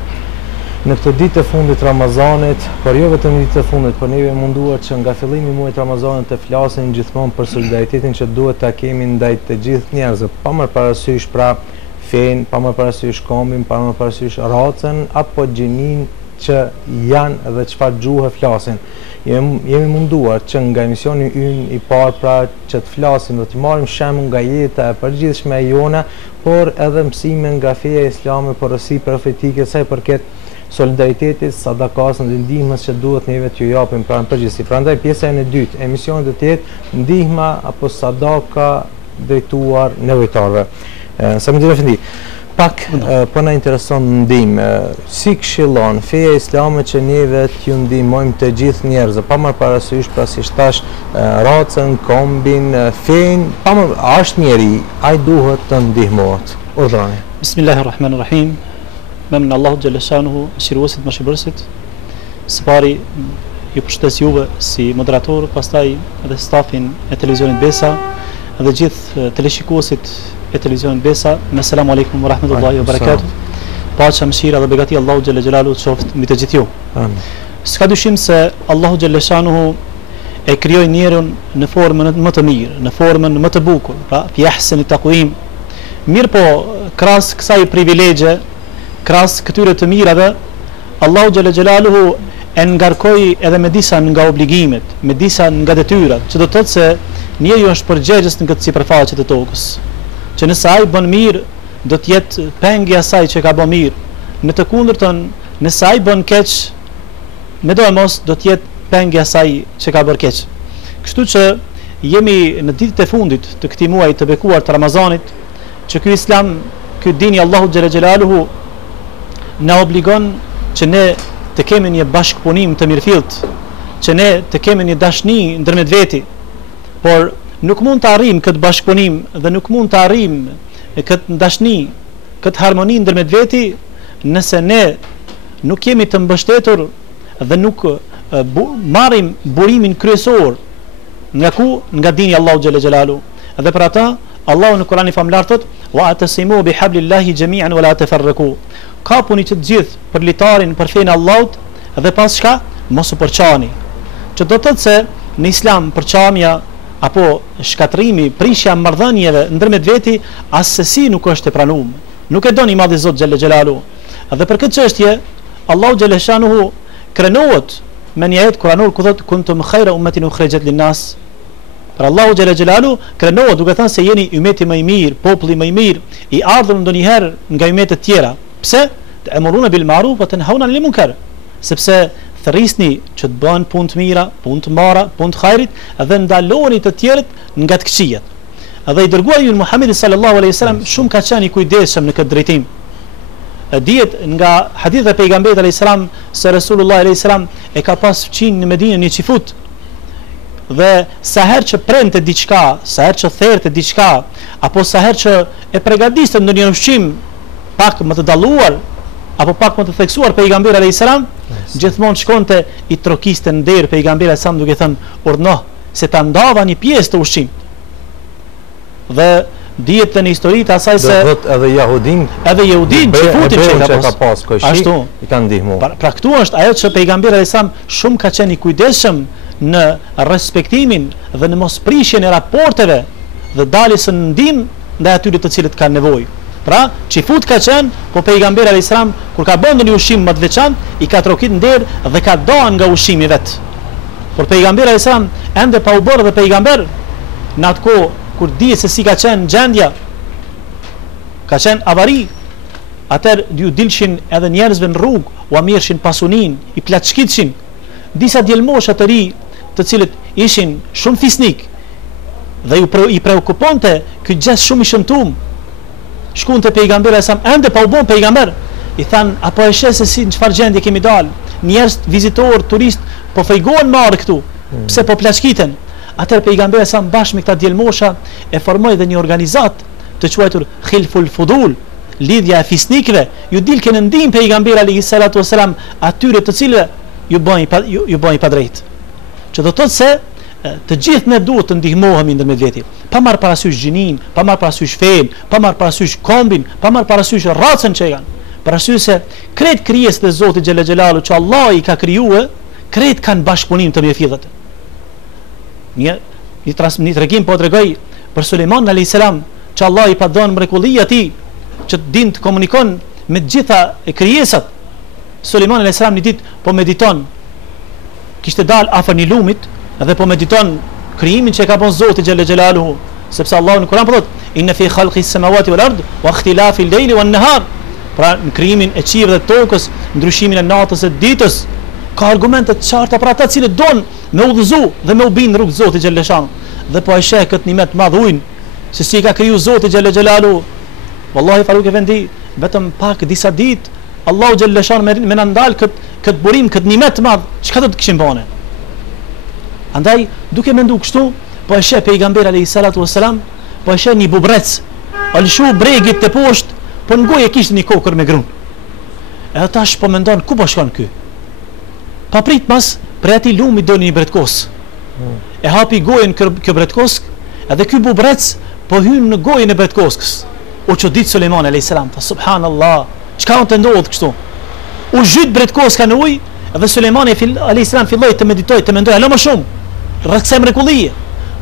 në këtë ditë të fundit Ramazanit, por jo vetëm ditë të fundit, por neve munduar që nga fillimi i muajit Ramazanit të flasim gjithmonë për solidaritetin që duhet ta kemi ndaj të gjithë njerëzve, pa marrë parasysh pra fen, pa marrë parasysh kombin, pa marrë parasysh racën apo gjinin që janë dhe çfarë gjuhë flasin. Jemi munduar që nga emisioni ynë i parë pra që të flasim dhe të marrim shembull nga jeta e përgjithshme e jona, por edhe mësime nga feja islame, porosi profetike sa i përket solidaritetit, sadakas dhe ndihmës që duhet neve t'ju japim pra në përgjithësi. Prandaj pjesa e dytë e emisionit do të jetë ndihma apo sadaka drejtuar nevojtarëve. Sa më dini pak po na intereson ndihmë. Si këshillon feja islame që neve t'ju ndihmojmë të gjithë njerëzve, pa marrë parasysh pra si thash racën, kombin, fen, pa marrë është njeri, ai duhet të ndihmohet. Urdhrani. Bismillahirrahmanirrahim. Me emrin Allahu xhalla shanuhu, shiruesit më shpërsit. Së pari ju përshëndes juve si moderator, pastaj edhe stafin e televizionit Besa dhe gjithë teleshikuesit e televizionit Besa. Assalamu alaikum wa rahmatullahi wa barakatuh. Paqja, mëshira dhe begati Allahu xhalla xhelalu qoftë mbi të gjithë ju. Amin. S'ka dyshim se Allahu xhalla shanuhu e krijoi njerin në formën më të mirë, në formën më të bukur, pra fi ahsani taqwim. Mirë po, krahas kësaj privilegje, krahas këtyre të mirave, Allahu xhalla xhelaluhu e ngarkoi edhe me disa nga obligimet, me disa nga detyrat, që do të thotë se njeriu është përgjegjës në këtë sipërfaqe të tokës. Që nëse ai bën mirë, do të jetë pengi asaj që ka bën mirë. Në të kundërtën, nëse ai bën keq, mos do të jetë pengi asaj që ka bërë keq. Kështu që jemi në ditët e fundit të këtij muaji të bekuar të Ramazanit, që ky Islam, ky dini Allahu xhalla xhelaluhu na obligon që ne të kemi një bashkëpunim të mirëfillt, që ne të kemi një dashni ndërmjet veti, por nuk mund të arrijm këtë bashkëpunim dhe nuk mund të arrijm këtë dashni, këtë harmoni ndërmjet veti nëse ne nuk jemi të mbështetur dhe nuk marrim burimin kryesor nga ku? Nga dini Allahu xhalla xhelalu. Dhe për ata Allahu në Kur'anin famlar thot: "Wa atasimu bihablillahi jami'an wa la tafarraqu." Kapuni të gjithë për litarin, për fenë Allahut dhe pas çka? Mos u përçani. Që do të thotë se në Islam përçamja apo shkatrimi, prishja marrëdhënieve ndërmjet veti asesi nuk është e pranuar. Nuk e doni madhi Zot xhalla xhelalu. Dhe për këtë çështje Allahu xhalla shanuhu krenohet me një ajet kuranor ku thotë kuntum khayra ummatin ukhrijat lin-nas. Për Allahu xhalla xhelalu krenohet duke thënë se jeni ummeti më i mirë, populli më i mirë, i ardhur ndonjëherë nga ummetet të tjera. Pse? Ta'muruna bil ma'ruf wa tanhauna 'anil munkar. Sepse thërrisni që të bëhen punë të mira, punë të mbarë, punë të hajrit dhe ndaloni të tjerët nga të këqijet. Dhe i dërguari ynë Muhamedi sallallahu alaihi wasallam shumë ka qenë i kujdesshëm në këtë drejtim. Dihet nga hadithe e pejgamberit alaihi salam se Resulullah alaihi salam e ka pas fqin në Medinë një çifut. Dhe sa herë që prente diçka, sa herë që therte diçka, apo sa herë që e përgatiste ndonjë ushqim pak më të dalluar apo pak më të theksuar pejgamberi alayhis salam, gjithmonë shkonte i trokiste në derë pejgamberi alayhis salam duke thënë urdhno se ta ndava një pjesë të ushqimit. Dhe dihet në historitë asaj se edhe jehudin që futin që ka pas koshi i kanë ndihmuar. Pra këtu është ajo që pejgamberi alayhis salam shumë ka qenë i kujdesshëm në respektimin dhe në mosprishjen e raporteve dhe daljes së ndihmë ndaj atyre të cilët kanë nevojë. Pra, çifut ka qenë, po pejgamberi alayhis salam kur ka bën një ushqim më të veçantë, i ka trokit nder dhe ka dhënë nga ushqimi vet. Por pejgamberi alayhis salam ende pa u bërë dhe pejgamber në atë kohë kur dihet se si ka qenë gjendja, ka qenë avari, atëherë ju dilshin edhe njerëzve në rrugë, u amirëshin pasunin, i plaçkitshin disa djelmosha të ri, të cilët ishin shumë fisnik dhe i preokuponte ky gjest shumë i shëmtuar. Shkuan te pejgamberi sa ende pa u bën pejgamber, i than apo e sheh se si në çfarë gjendje kemi dal, njerëz vizitor, turist po fejgohen marr këtu, pse po plaçkiten. Atëherë pejgamberi sa bashkë me këta djelmosha e formoi dhe një organizat të quajtur Khilful Fudul, lidhja e fisnikëve, ju dilken në ndihmë pejgamberi alayhi salatu wasalam atyre të cilëve ju bën pa drejt. Që do të thotë se të gjithë ne duhet të ndihmohemi ndërmjet veti, pa marr parasysh gjinin, pa marr parasysh fen, pa marr parasysh kombin, pa marr parasysh racën që janë. Parasysh se krejt krijesat e Zotit xhella xhelalu që Allah i ka krijuar, krejt kanë bashkëpunim të mjafillt. Një tregim po tregoj për Sulejman alayhis salam, që Allah i pa dhënë mrekulli atij që të din të komunikon me të gjitha krijesat. Sulejmani alayhis salam një ditë po mediton, kishte dal afër një lumit dhe po mediton krijimin që ka bën Zoti xhalla xhelaluhu, sepse Allahu në Kur'an po thotë inna fi khalqis samawati wal ard wa ikhtilafil layli wan nahar, pra në krijimin e qiellit dhe tokës, ndryshimin e natës e ditës, ka argumente të qarta për ata që don me udhëzu dhe me u bin rrugë Zotit xhalla xhan. Dhe po e sheh këtë nimet madh ujin se si ka kriju Zoti xhalla xhelaluhu. Wallahi Faruk Efendi, vetëm pak disa ditë Allahu xhalla xhan me na ndal kët burim, kët nimet të madh, çka do të kishim bënë? Andaj duke mendu kështu, po e sheh pejgamberi alayhi salatu wassalam, po e sheh një bubrec, alshu bregit të poshtë, po në gojë kishte një kokër me grun. Edhe tash po mendon ku po shkon ky? Pa prit mas prej atij lumi doli një bretkos. E hapi gojën kjo bretkosk, edhe ky bubrec po hyn në gojën e bretkoskës. U çudit Sulejmani alayhis salam, tha subhanallah, çka u të ndodh kështu? U zhyt bretkoska në ujë, dhe Sulejmani alayhis salam filloi të meditoj, të mendoj, më shumë, rreth kësaj mrekullie.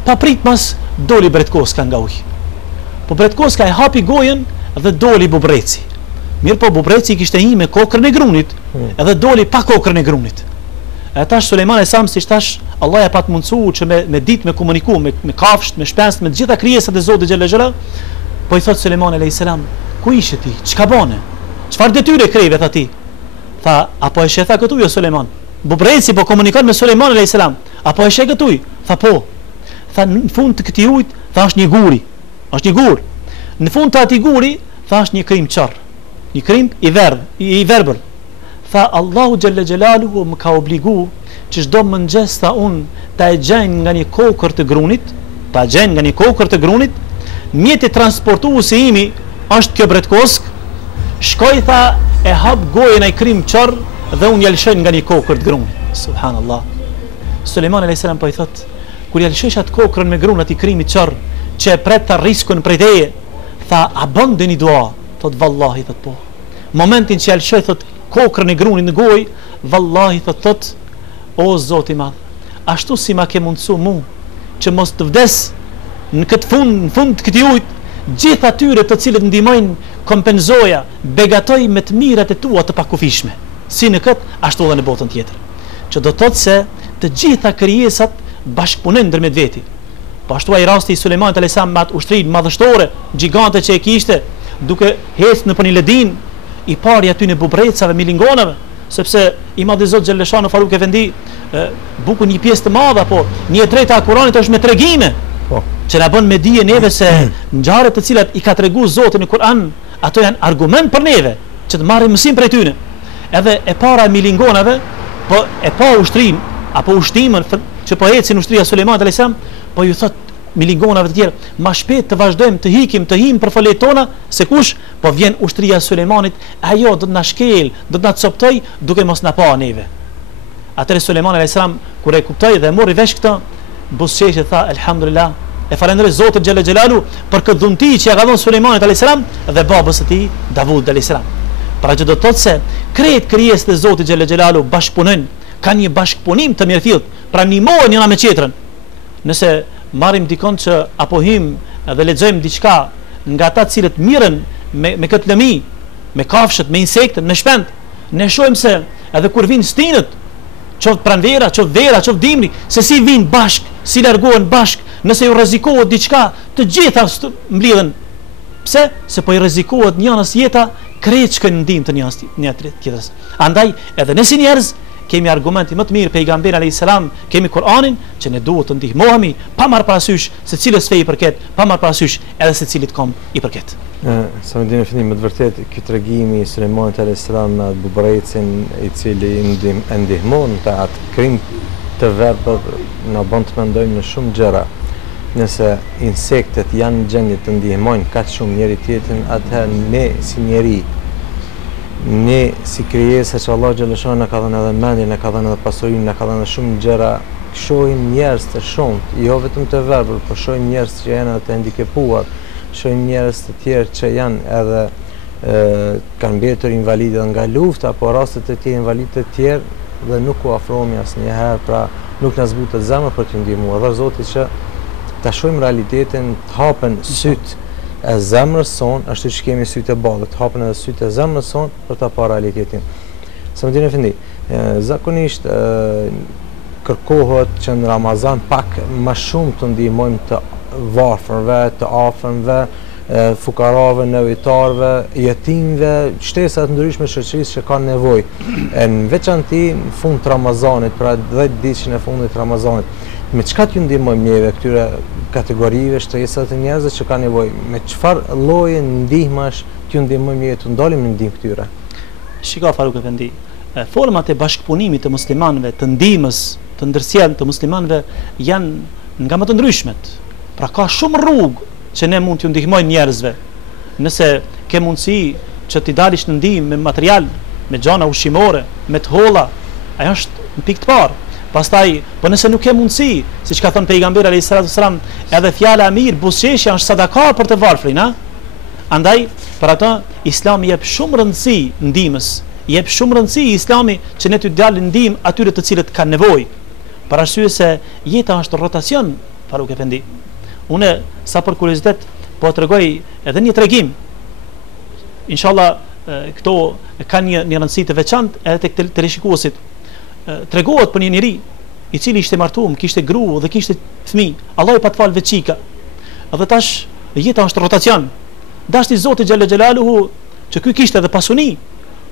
Pa prit mas doli bretkoska nga ujë. Po bretkoska e hapi gojën dhe doli bubreci. Mirë po bubreci kishte hyrë me kokrën e grunit, edhe doli pa kokrën e grunit. E tash Sulejmani sa më si tash Allah ja pat mundsuar që me ditë me komuniku me kafsht, me shpenst, me të gjitha krijesat e Zotit xhalla xhala. Po i thot Sulejmani alayhis salam, ku ishe ti? Çka bane? Çfarë detyre kreve tha ti? Tha, apo e sheh këtu jo Sulejman? Bubreci po komunikon me Sulejman alayhis salam. Apo e sheh këtu? Tha po. Tha në fund të këtij ujit, tha është një guri. Është një gur. Në fund të atij guri, tha është një krim çorr. Një krim i verbër. Tha Allahu xhalla xhelaluhu më ka obligu që çdo mëngjes tha unë ta e gjej nga një kokër të grunit, ta gjej nga një kokër të grunit, mjeti transportuesi imi është kjo bretkosk. Shkoj tha e hap gojën ai krim çorr dhe unë jalshoj nga një kokër të grunit. Subhanallah. Sulejmani alayhis salam po i thot, kur jalshesh atë kokrën me grun aty krimit çorr që e pret ta riskun prej teje, tha a bën deni dua? Thot vallahi, thot po. Momentin që jalshoj thot kokrën e grunit në gojë, vallahi thot o Zoti i madh, ashtu si ma ke mundsu mu që mos të vdes në fund të këtij ujit, gjithë atyre të cilët ndihmojnë kompenzoja, begatoj me të mirat e tua të pakufishme, si në këtë ashtu edhe në botën tjetër, që do të thotë se të gjitha krijesat bashkëpunojnë ndërmjet veti. Po ashtu ai rasti i Sulejmanit alayhis salam me atë ushtrinë madhështore, gjigante që e kishte, duke ecë në një ledin, i pari aty në bubrecave, milingonave, sepse i madhi Zot xhalleshanu Faruk Efendi, buku një pjesë të madhe, apo 1/3 e Kuranit është me tregime, që na bën me dije neve se ngjarjet të cilat i ka treguar Zoti në Kur'an, ato janë argument për neve që të marrim mësim prej tyre. Edhe e para e milingonave, po e pa ushtrim apo ushtimën që po ecin ushtria Sulejmanit alayhis salam, po ju thot milingonave të tjerë, ma shpejt të vazhdojmë të him për folet tona, se kush, po vjen ushtria e Sulejmanit, ajo do të na shkel, do të na coptoj duke mos na pa neve. Atëherë Sulejmani alayhis salam kur e kuptoi dhe mori vesh këtë, buzëqeshë tha elhamdulillah, e falenderoj Zotin xhalla xhelalu për këtë dhunti që ja ka dhënë Sulejmanit alayhis salam dhe babës së tij Davud alayhis salam. Pra që do të thotë se krejt krijesat e Zotit xhalla xhelalu bashkëpunojnë, kanë një bashkëpunim të mirëfillt, pra ndihmohen njëra me tjetrën. Nëse marrim dikon që apo hym dhe lexojmë diçka nga ata të cilët mirën me këtë lëmi, me kafshët, me insektët, me shpend, ne shohim se edhe kur vinë stinët, qoftë pranvera, qoftë vera, qoftë dimri, se si vinë bashk, si largohen bashk, nëse ju rrezikohet diçka, të gjitha mblidhen. Pse? Se po i rrezikohet njënës jeta, krejt shkojnë në ndihmë të një tjetrës. Andaj edhe ne si njerëz kemi argumenti më të mirë pejgamberi alayhis salam, kemi Kur'anin që ne duhet të ndihmohemi pa marr parasysh se cilës fe i përket, pa marr parasysh edhe se cilit kom i përket. Sa më dinë fillim, me të vërtetë ky tregimi i Sulejmanit alayhis salam me bubrecin i cili ndihmon të atë krim të verbër na bën të mendojmë në shumë gjëra. Nëse insektet janë në gjendje të ndihmojnë kaq shumë njëri tjetrin, atëherë ne si njeri, ne si krijesa që Allah xhaleshon na ka dhënë edhe mendjen, na ka dhënë edhe pasurinë, na ka dhënë shumë gjëra, shohim njerëz të shumtë, jo vetëm të verbër, por shohim njerëz që janë të handikepuar, shohim njerëz të tjerë që janë edhe kanë mbetur invalidë nga lufta, apo raste të tjera invalidë të tjerë dhe nuk u afrohemi asnjëherë, pra nuk na zbutet zemra për t'u ndihmuar. Dhe Zoti që ta shohim realitetin, të hapen syt e zemrës son, ashtu që kemi sytë e ballit, hapen edhe sytë e zemrës son për ta parë realitetin. Samadin Efendi, zakonisht kërkohet që në Ramazan pak më shumë të ndihmojmë të varfërve, të afërmve, fukarave, nevitarve, jetimve, shtesat ndryshme shoqërisë që kanë nevojë. Në veçanti në fund të Ramazanit, pra 10 ditën e fundit të Ramazanit, me çka t'ju ndihmojmë njëve këtyre kategorive, shtresat e njerëzve që kanë nevojë, me çfarë lloje ndihmash t'ju ndihmojmë njëve të ndalim në ndihmë këtyre? Shiko Faruk Efendi, format e bashkëpunimit të muslimanëve, të ndihmës, të ndërsjelljes të muslimanëve janë nga më të ndryshmet. Pra ka shumë rrugë që ne mund t'ju ndihmojmë njerëzve. Nëse ke mundësi që t'i dalish në ndihmë me material, me gjana ushqimore, me të holla, ajo është në pikë të parë. Pastaj, po nëse nuk ke mundësi, siç ka thënë pejgamberi alayhis salam, edhe fjala e mirë, buzëqeshja është sadaka për të varfrin, ha? Andaj, për atë Islami jep shumë rëndësi ndihmës, jep shumë rëndësi Islami që ne t'ju dalim ndihmë atyre të cilët kanë nevojë. Për arsye se jeta është rotacion, Faruk Efendi. Unë sa për kuriozitet po t'rregoj edhe një tregim. Inshallah këto kanë një rëndësi të veçantë edhe tek teleshikuesit. Tregohet për një njeri i cili ishte martuar, kishte grua dhe kishte fëmijë. Allah i pat fal veçika. Edhe tash jeta është rotacion. Dashti Zoti xhalla xhelaluhu që ky kishte edhe pasuni,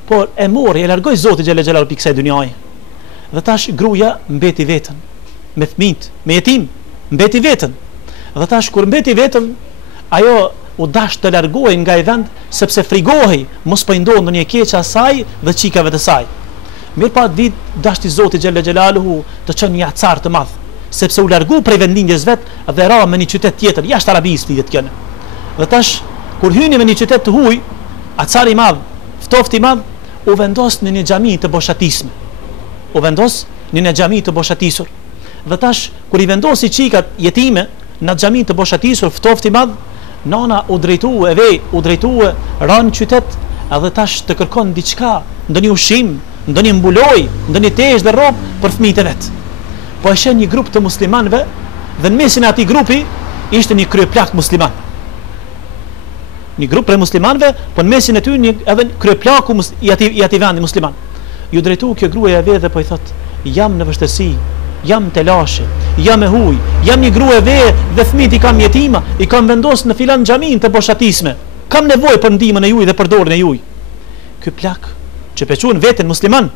por e mori, e largoi Zoti xhalla xhelaluhu pikë kësaj dynjaje. Dhe tash gruaja mbeti vetën, me fëmijët, me jetim, mbeti vetën. Dhe tash kur mbeti vetëm, ajo u dash të largohej nga ai vend sepse frigohej, mos po i ndodhi ndonjë keq asaj dhe çikave të saj. Mirë pa ditë dashti Zoti xhalla xhelaluhu të çon një acar të madh, sepse u largu prej vendingjes vet dhe ra me një qytet tjetër jashtë Arabisë lidhet kënë. Dhe tash kur hyni me një qytet të huaj, acari i madh, ftofti i madh u vendos në një xhami të boshatisme. U vendos në një xhami të boshatisur. Dhe tash kur i vendosi çikat jetime në xhamin të boshatisur, ftofti i madh, nana u drejtue ran qytet, edhe tash të kërkon diçka, ndonjë ushqim, ndonjë mbuloj, ndonjë tezhë dhe rrobë për fëmijët e vet. Po e sheh një grup të muslimanëve dhe në mesin e atij grupi ishte një kryeplak musliman. Një grup prej muslimanëve, po në mesin e tyre një edhe kryeplaku i atij vendi musliman. Ju drejtu kjo gruaja e vet dhe po i thot: "Jam në vështirësi, jam të lashe, jam e huj, jam një grua e vetë dhe fëmijët i kam jetima, i kam vendosur në filan xhamin të boshatisme. Kam nevojë për ndihmën e juaj dhe për dorën e juaj." Ky plak që peçuan veten musliman,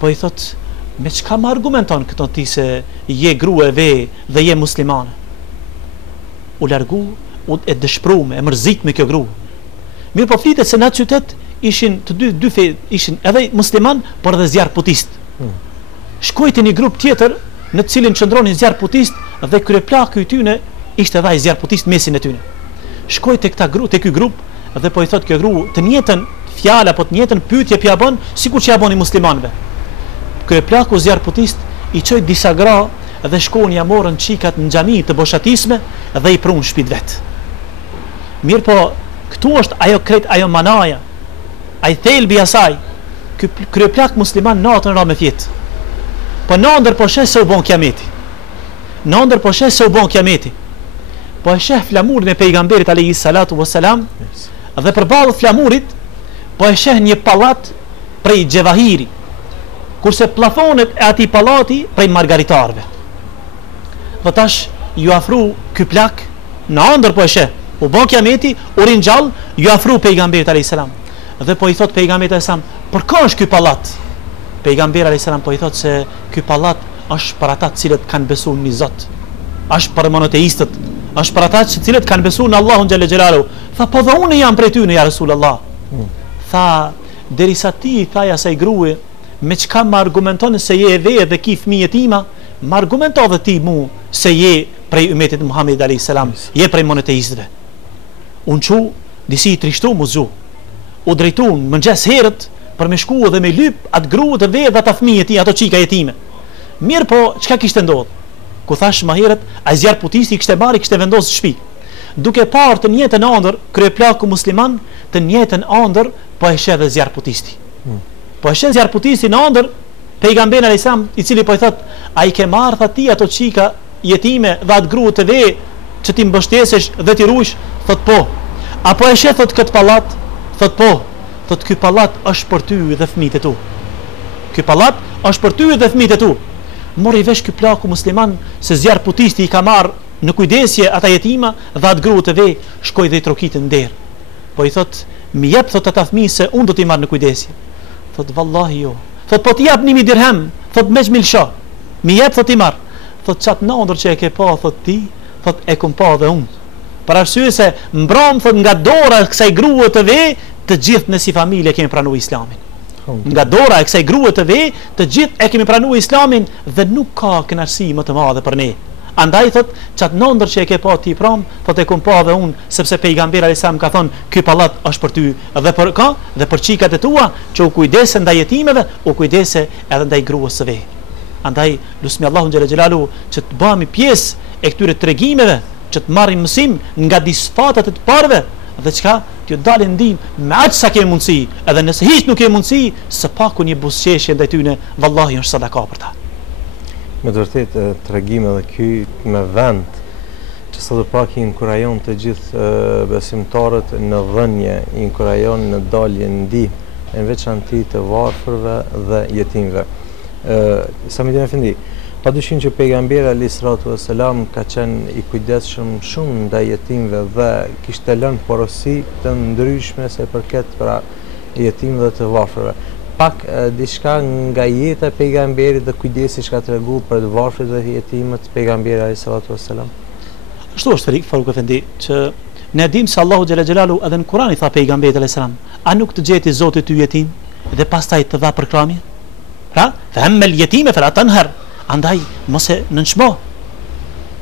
po i thot: "Me çka më argumenton këto ti se je grua e vetë dhe je muslimane?" U largu, e dëshpëruar, e mërzit me kjo grua. Mirë po flitet se në atë qytet ishin të dy fe, ishin edhe musliman, por edhe zjarrputist. Shkoi te një grup tjetër në të cilin qëndronin zjarrputist dhe kryeplaku i tyre ishte edhe ai zjarrputist mesin e tyre. Shkoi te ky grup dhe po i thot kjo grua të njëjtën fjalë apo të njëjtën pyetje pja bën sikur që ja bënin muslimanëve. Kryeplaku zjarrputist i çoi disa gra dhe shkon ja morën çikat në xhami të boshatisme dhe i prun shtëpit vet. Mirë po, këtu është ajo kret, ajo manaja, ai thelbi i asaj. Ky kryeplak musliman natën ra me fjet. Po nëndër po sheh se u bon kiameti. Nëndër po sheh se u bon kiameti. Po e sheh flamurin e pejgamberit alayhis salatu wassalam, dhe përballë flamurit po e sheh një pallat prej xhevahiri, kurse plafonet e atij pallati prej margaritarëve. Dhe tash ju afru ky plak, nëndër po e sheh, u bon kiameti, u rin gjallë, ju afru pejgamberit alayhis salam. Dhe po i thot pejgamberit alayhis salam: "Për ka është ky pallat?" Pejgamberi alayhis salam po i thot se ky pallat është për ata të cilët kanë besuar në Zot. Është për monoteistët, është për ata të cilët kanë besuar në Allahun xhalla xhelalu. Tha: "Po dhe unë jam prej tyre ja Rasulullah." Tha: "Derisa ti i thaj asaj grua, me çka më argumenton se je e vetë dhe ki fëmijët tima, më argumento edhe ti mu se je prej ummetit Muhamedit alayhis salam, je prej monoteistëve." Unë çu disi i trishtu mu zu. U drejtuan mëngjes herët për me shku dhe me lyp atë grua të vetë dhe ata fëmijët i ato çika jetime. Mirë po, çka kishte ndodhur? Ku thash më herët, ai zjarrputisti kishte marrë, kishte vendosur shtëpi. Duke parë të njëjtën ëndër kryeplaku musliman, të njëjtën ëndër po e sheh edhe zjarrputisti. Po e sheh zjarrputisti në ëndër pejgamberi alayhis salam, i cili po i thot: "Ai ke marrë tha ti ato çika jetime dhe atë grua të vetë që ti mbështesesh dhe ti ruajsh?" Thot: "Po." "Apo e sheh thot kët pallat?" Thot: "Po." Thot: "Ky pallat është për ty dhe fëmijët e tu." ky pallat është për ty dhe fëmijët e tu. Mori vesh ky plaku musliman se zjarr putisti i ka marr në kujdesje ata jetima dhe atë grua të vej, shkoi dhe i trokitë në derë. Po i thot, mi jep thot ata fëmijë se unë do t'i marr në kujdesje. Thot vallahi jo. Thot po t'i jap 1000 dirhem, thot me çmilsha. Mi jep thot i marr. Thot çat në ndër që e ke pa thot ti, thot e kum pa dhe unë. Për arsye se mbram thot nga dora e kësaj grua të vej, të gjithë ne si familje kemi pranuar Islamin. Nga dora e kësaj grua të vej, të gjithë e kemi pranuar Islamin dhe nuk ka kënaqësi më të madhe për ne. Andaj thot çat nëndër që e ke pa ti pram, thot e kum pa dhe unë, sepse pejgamberi alayhis salam ka thonë ky pallat është për ty dhe për ka dhe për çikat e tua që u kujdese ndaj jetimeve, u kujdese edhe ndaj gruas së vej. Andaj lusmi Allahun xhela xhelalu që të bëhemi pjesë e këtyre tregimeve, që të marrim mësim nga disfatat e të parëve dhe çka t'ju dalin ndim me aq sa ke mundësi, edhe nëse hiç nuk ke mundësi, së paku një buzëqeshje ndaj tyne, vallahi është sadaka për ta. Me të vërtetë tregimi edhe ky me vend që sot pak i inkurajon të gjithë besimtarët në dhënje, i inkurajon në dalje në ndihmë, në veçanti të varfërve dhe jetimëve. Sa më të fendi, padyshim që pejgamberi alayhis salam ka qenë i kujdesshëm shumë ndaj jetimëve dhe kishte lënë porosi të ndryshme se përket për jetimëve dhe të varfërve. Pak diçka nga jeta e pejgamberit dhe kujdesi që ka treguar për të varfrit dhe jetimët pejgamberi alayhis salam. Ashtu është Faruk Efendi që ne dim se Allahu xhela xhelalu edhe në Kur'an i tha pejgamberit alayhis salam, a nuk të gjeti Zoti ty jetim dhe pastaj të dha përkramje? Pra, fa amma al-yatime fala tanhar. Andaj mos e nënçmo.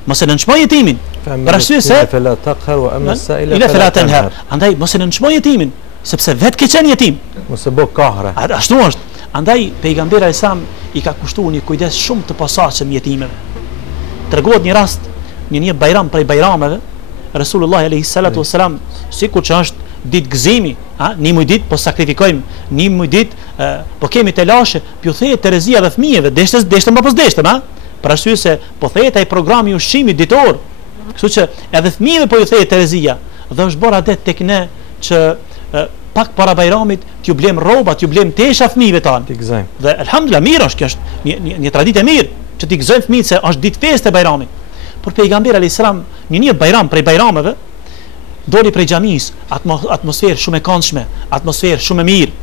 Mos e nënçmo jetimin. Për arsye se fala taqhar wa amma as-sa'ila fala tanhar. Andaj mos e nënçmo jetimin, sepse vetë ke qenë jetim. Mos e bë kahre. Ashtu është. Andaj pejgamberi alayhis salam i ka kushtuar një kujdes shumë të posaçëm jetimeve. Tregohet një rast në një bajram prej bajrameve, Resulullah alayhis salatu wassalam, sikur që është ditë gëzimi, një muj ditë po sakrifikojmë, një muj ditë po kemi telashe, po thehet Terezia dhe fëmijëve, deshte më pas deshte, për arsye se po thehet ai programi ushqimit ditor. Kështu që edhe fëmijëve po ju thehet Terezia, dhe është bërë adet tek ne që pak para bajramit t'ju blem rroba, t'ju blem tesha fëmijëve tanë. Dhe alhamdulillah mirë është, kjo është një traditë e mirë që t'i gëzojmë fëmijët se është ditë festë e bajramit. Por pejgamberi alayhis salam një bajram prej bajrameve doli prej xhamis, atmosferë shumë e këndshme, atmosferë shumë e mirë.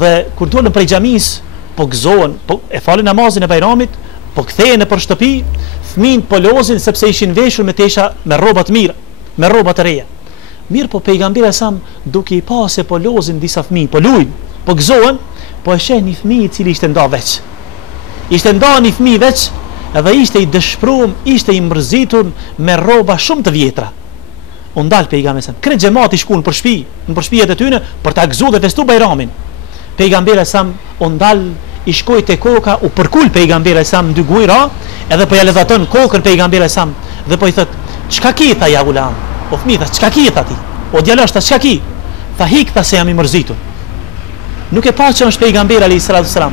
Dhe kur dolën prej xhamis, po gëzohen, po e falën namazin e bajramit, po kthehen nëpër shtëpi, fëmijët po lozin sepse ishin veshur me tesha me rroba të mira, me rroba të reja. Mirë, po pejgamberi sa duke i pasë po lozin disa fëmijë, po lujn, po gëzohen, po e sheh një fëmijë i cili ishte nda veç. Ishte nda një fëmijë veç, edhe ishte i dëshpëruar, ishte i mërzitur me rroba shumë të vjetra. U ndal pejgamberi sa, krejt xhamati shkuan për shtëpi, në shtëpitë e tyre për ta gëzuar dhe festu bajramin. Pejgamberi sa u ndal, i shkoi te koka, u përkul pejgamberi sa dy gujra, edhe po ja lëvaton kokën pejgamberi sa dhe po i thot, "Çka ki tha ja ulam?" O fëmijë, tha, "Çka ki tha ti?" O djalosh, tha, "Çka ki?" Tha, "Hik tha se jam i mërzitur." Nuk e pa që është pejgamberi alayhis salam.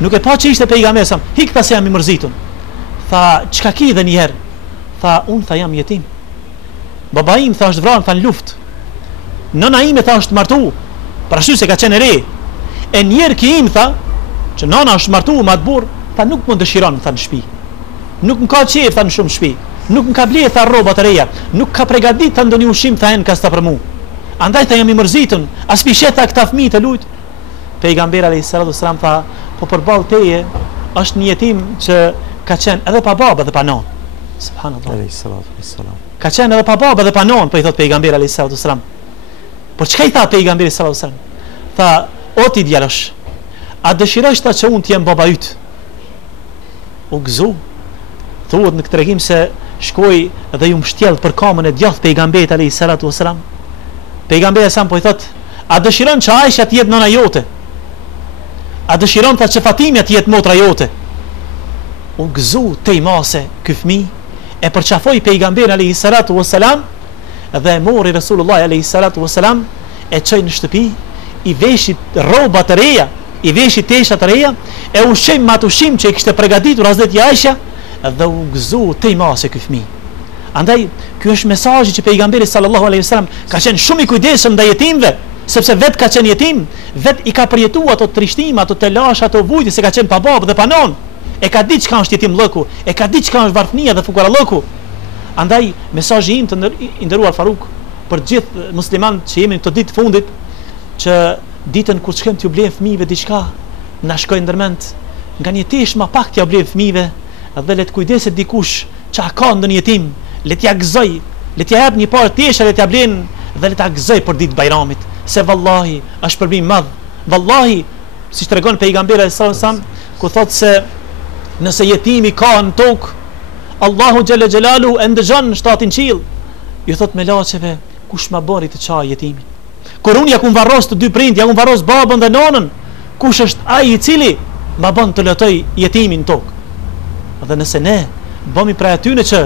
Nuk e pa që ishte pejgamberi sa, "Hik tha se jam i mërzitur." Tha, "Çka ki?" dhe një herë. Tha, "Unë tha jam jetim. Baba im tha është vrarë tha në luftë. Nëna ime tha është martu, për arsye se ka qenë e re. E njerë ki im tha, që nana është martu me atë burr, tha nuk më dëshiron tha në shtëpi. Nuk më ka qejf tha në shumë shtëpi. Nuk më ka bler tha rroba të reja. Nuk ka përgatit tha ndonjë ushqim tha en kasta për mua. Andaj tha jam i mërzitun, as pishet tha këta fëmijë të lut." Pejgamberi alayhis salam tha, "Po përballë teje është një jetim që ka qenë edhe pa babë dhe pa nonë." Subhanallahu. Alayhis salam. Ka qenë edhe pa babë dhe pa nonë, po i thot pejgamberi alayhis salam. Por çka i tha pejgamberi sallallahu alaihi wasallam? Tha, "O ti djalosh, a dëshirosh ta që unë t'jem baba yt?" U gëzu. Thuhet në këtë tregim se shkoi dhe ju mbështjell për kamën e djathtë pejgamberit alayhis wasallam. Pejgamberi sa po i thot, "A dëshiron që Aisha të jetë nëna jote? A dëshiron ta që Fatimia të jetë motra jote?" U gëzu te mase ky fëmijë, e përqafoi pejgamberi alayhis wasallam dhe e mori Resulullah alayhis wasallam, e çoi në shtëpi, i veshit rroba të reja, i veshit tesha të reja, e ushqim me atë ushqim që i kishte përgatitur Hazreti Aisha, dhe u gëzu te mase ky fëmijë. Andaj ky është mesazhi që pejgamberi sallallahu alaihi wasallam ka qenë shumë i kujdesshëm ndaj jetimëve, sepse vet ka qenë jetim, vet i ka përjetuar ato trishtime, ato telash, ato vujtje se ka qenë pa babë dhe pa non. E ka ditë çka është jetim lloku, e ka ditë çka është varfënia dhe fukaralloku. Andaj mesazhi im të nderuar Faruk për gjithë muslimanët që jemi në këtë ditë fundit, që ditën kur shkojmë t'ju blejmë fëmijëve diçka, na shkojë ndërmend, nga një tesh më pak t'ja blejmë fëmijëve, dhe le të kujdeset dikush çka ka ndonjë jetim, le t'ja gëzoj, le t'ja jap një parë tesha, le t'ja blejnë dhe le t'ja gëzoj për ditë bajramit, se vallahi është përbim madh. Vallahi, siç tregon pejgamberi sallallahu alajhi wasallam, ku thotë se nëse jetimi ka në tokë, Allahu xhalla xhelalu e ndëgjon shtatin qiell. Ju thot me laçeve, kush ma bori të çaj jetimin? Kur unë ja kum varros të dy prind, ja kum varros babën dhe nonën, kush është ai I cili ma bën të lotoj jetimin në tokë? Dhe nëse ne bëmi prej atyre që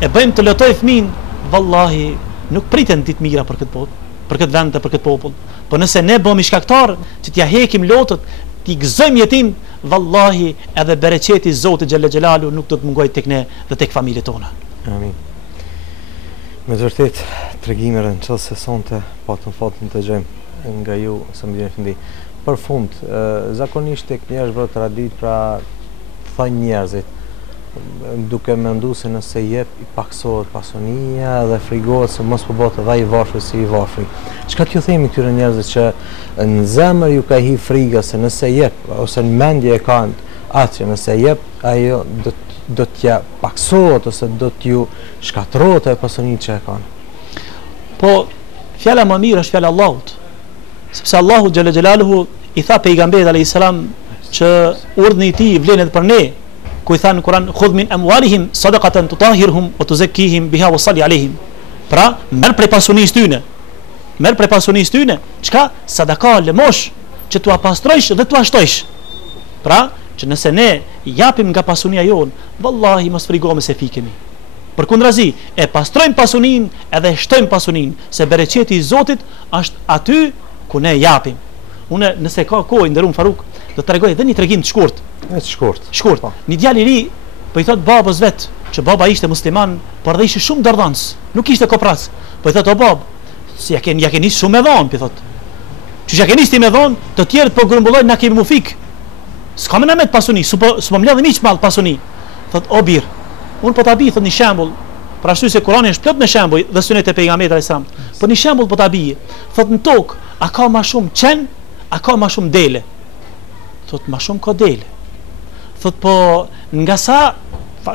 e bëjmë të lotoj fëmin, vallahi nuk priten ditë mira për këtë botë, për këtë vend dhe për këtë popull. Po nëse ne bëmi shkaktar që t'ja hekim lotët, t'i gëzojmë jetim, vallahi edhe bereqeti I Zotit xhalla xhelalu nuk do të mungoj tek ne dhe tek familjet tona. Amin. Me të vërtet, tregime rëndësishme sonte patëm fatin të dëgjojmë nga ju Samidin Efendi. Për fund, zakonisht tek njerëz bëhet tradit, pra thënë njerëzit, duke menduar se nëse jep I paksohet pasunia dhe frigohet se mos po bëhet edhe I varfër si I varfri. Çka t'ju themi këtyre njerëzve që në zemër ju ka hi friga se nëse jep, ose në mendje e kanë atë që nëse jep, ajo do t'ja paksohet ose do t'ju shkatërrohet ajo pasuni që e kanë. Po, fjala më mirë është fjala Allahut. Sepse Allahu xhalla xhelaluhu I tha pejgamberit alayhis salam që urdhni I tij vlen edhe për ne. Ku I tha në Kur'an, "Khudh min amwalihim sadaqatan tutahhirhum wa tuzakkihim biha wa salli alayhim." Pra, merr prej pasunisë tyne. Merr prej pasunisë tyne. Çka? Sadaka, lëmosh, që t'ua pastrojsh dhe t'ua shtojsh. Pra, që nëse ne japim nga pasunia jon, vallahi mos frigojmë se fikemi. Përkundrazi, e pastrojmë pasunin edhe shtojmë pasunin, se bereqeti I Zotit është aty ku ne japim. Unë nëse ka kohë nderuar Faruk, do t'tregoj edhe një tregim të shkurt. Shkurt. Një djalë I ri po I thot babës vet, që baba ishte musliman, por dhe ishte shumë dardhans, nuk ishte kopras. Po I thot o bab, si ja keni shumë me dhon, po I thot. Që ja keni sti me dhon, të tjerët po grumbullojnë na kemi mufik. S'ka më namet pasuni, s'po mbledh miq mall pasuni. Thot o bir, un po ta bi thot një shembull. Për ashtu se Kurani është plot me shembuj dhe sunet e pejgamberit alayhis salam. Po një shembull po ta bi. Thot në tokë, a ka më shumë qen, a ka më shumë dele? Thot më shumë ka dele. Thot po nga sa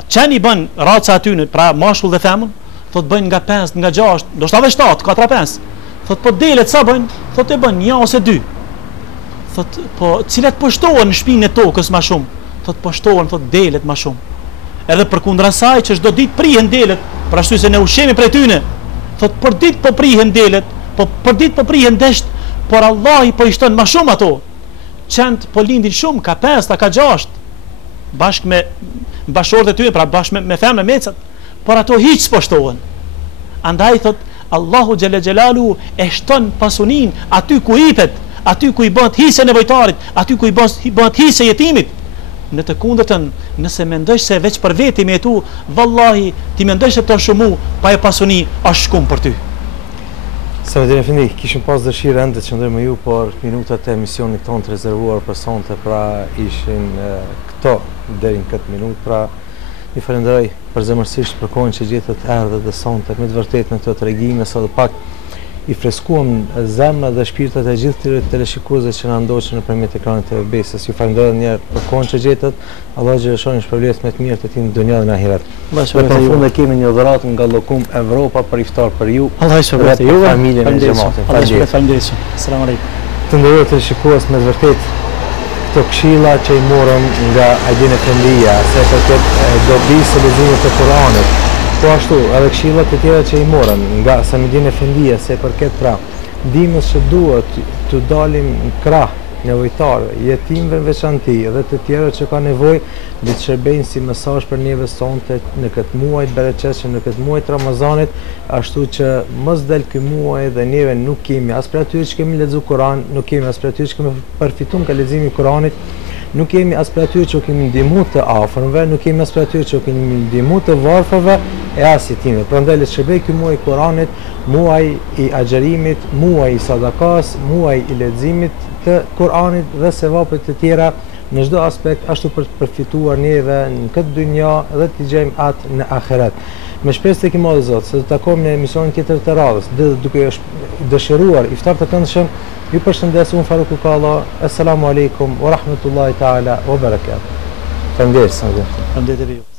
qeni bën raca aty në pra mashkull dhe femër, thot bëjnë nga 5, nga 6, ndoshta edhe 7, 4-5. Thot po delet sa bëjnë? Thot e bën 1 ose 2. Thot po cilat po shtohen në shpinën e tokës më shumë? Thot po shtohen thot delet më shumë. Edhe përkundra saj që çdo ditë prihen delet, për ashtu se ne ushqemi prej tyne. Thot për ditë po prihen delet, po për ditë po prihen desht, por Allah I po I shton më shumë ato. Qent po lindin shumë, ka 5, ka 6, bashkë me bashorët e tyre, pra bashkë me femra mecat, por ato hiç s'po shtohen. Andaj thot Allahu xhalla xhelalu e shton pasunin aty ku hipet, aty ku I bëhet hise nevojtarit, aty ku I bëhet hise jetimit. Në të kundërtën, nëse mendosh se veç për veti me tu, vallahi ti mendosh se të shumu, pa e pasuni është shkum për ty. Samidin Efendi, kishim pas dëshirë ende të qëndroj me ju, por minutat e emisionit tonë të rezervuar për sonte, pra ishin këto deri në këtë minutë, pra ju falenderoj përzemërsisht për kohën që gjetët erdhët dhe sonte, me të vërtet në këto tregime, sa dhe pak I freskuam zemrat dhe shpirtat e gjithë këtyre teleshikuesve që na ndoqën nëpërmjet ekranit të Besës. Ju falenderoj një herë për kohën që gjetët. Allah xhaleshoni shpërblet me të mirë të tij në dunjë dhe në ahiret. Në fund kemi një dhuratë nga Llokum Evropa për iftar për ju. Allah shpërblet ju familjen e xhamatit. Faleminderit. Selam aleikum. Të nderuar teleshikues, me të vërtet këto këshilla që I morëm nga Aidin Efendia, se përket dobisë së leximit të Kuranit. Po ashtu, edhe këshillat e tjera që I morën nga Samidin Efendia se përket pra ndihmës që duhet të dalim në krah nevojtarëve, jetimëve në veçanti dhe të tjerë që ka nevojë, le të shërbejnë si mesazh për neve sonte në këtë muaj të bereqetshëm, në këtë muaj të Ramazanit, ashtu që mos del ky muaj dhe neve nuk kemi as për atyre që kemi lexuar Kur'an, nuk kemi as për atyre që kemi përfituar nga leximi I Kur'anit, nuk jemi as për atyre që kemi ndihmu të afërmve, nuk jemi as për atyre që kemi ndihmu të varfërve e as jetimve. Prandaj le të shërbej ky muaj i Kuranit, muaj i agjerimit, muaj i sadakas, muaj i leximit të Kuranit dhe sevapet të tjera në çdo aspekt, ashtu për të përfituar neve në këtë dynja dhe të gjejmë atë në ahiret. Me shpresë tek i madhi Zot, se të takojmë në emisionin tjetër të radhës, dhe duke dëshiruar iftar të këndshëm, ju përshëndes unë Faruk Ukalla. Assalamu alaikum wa rahmatullahi taala wa barakatuh. Faleminderit. Faleminderit.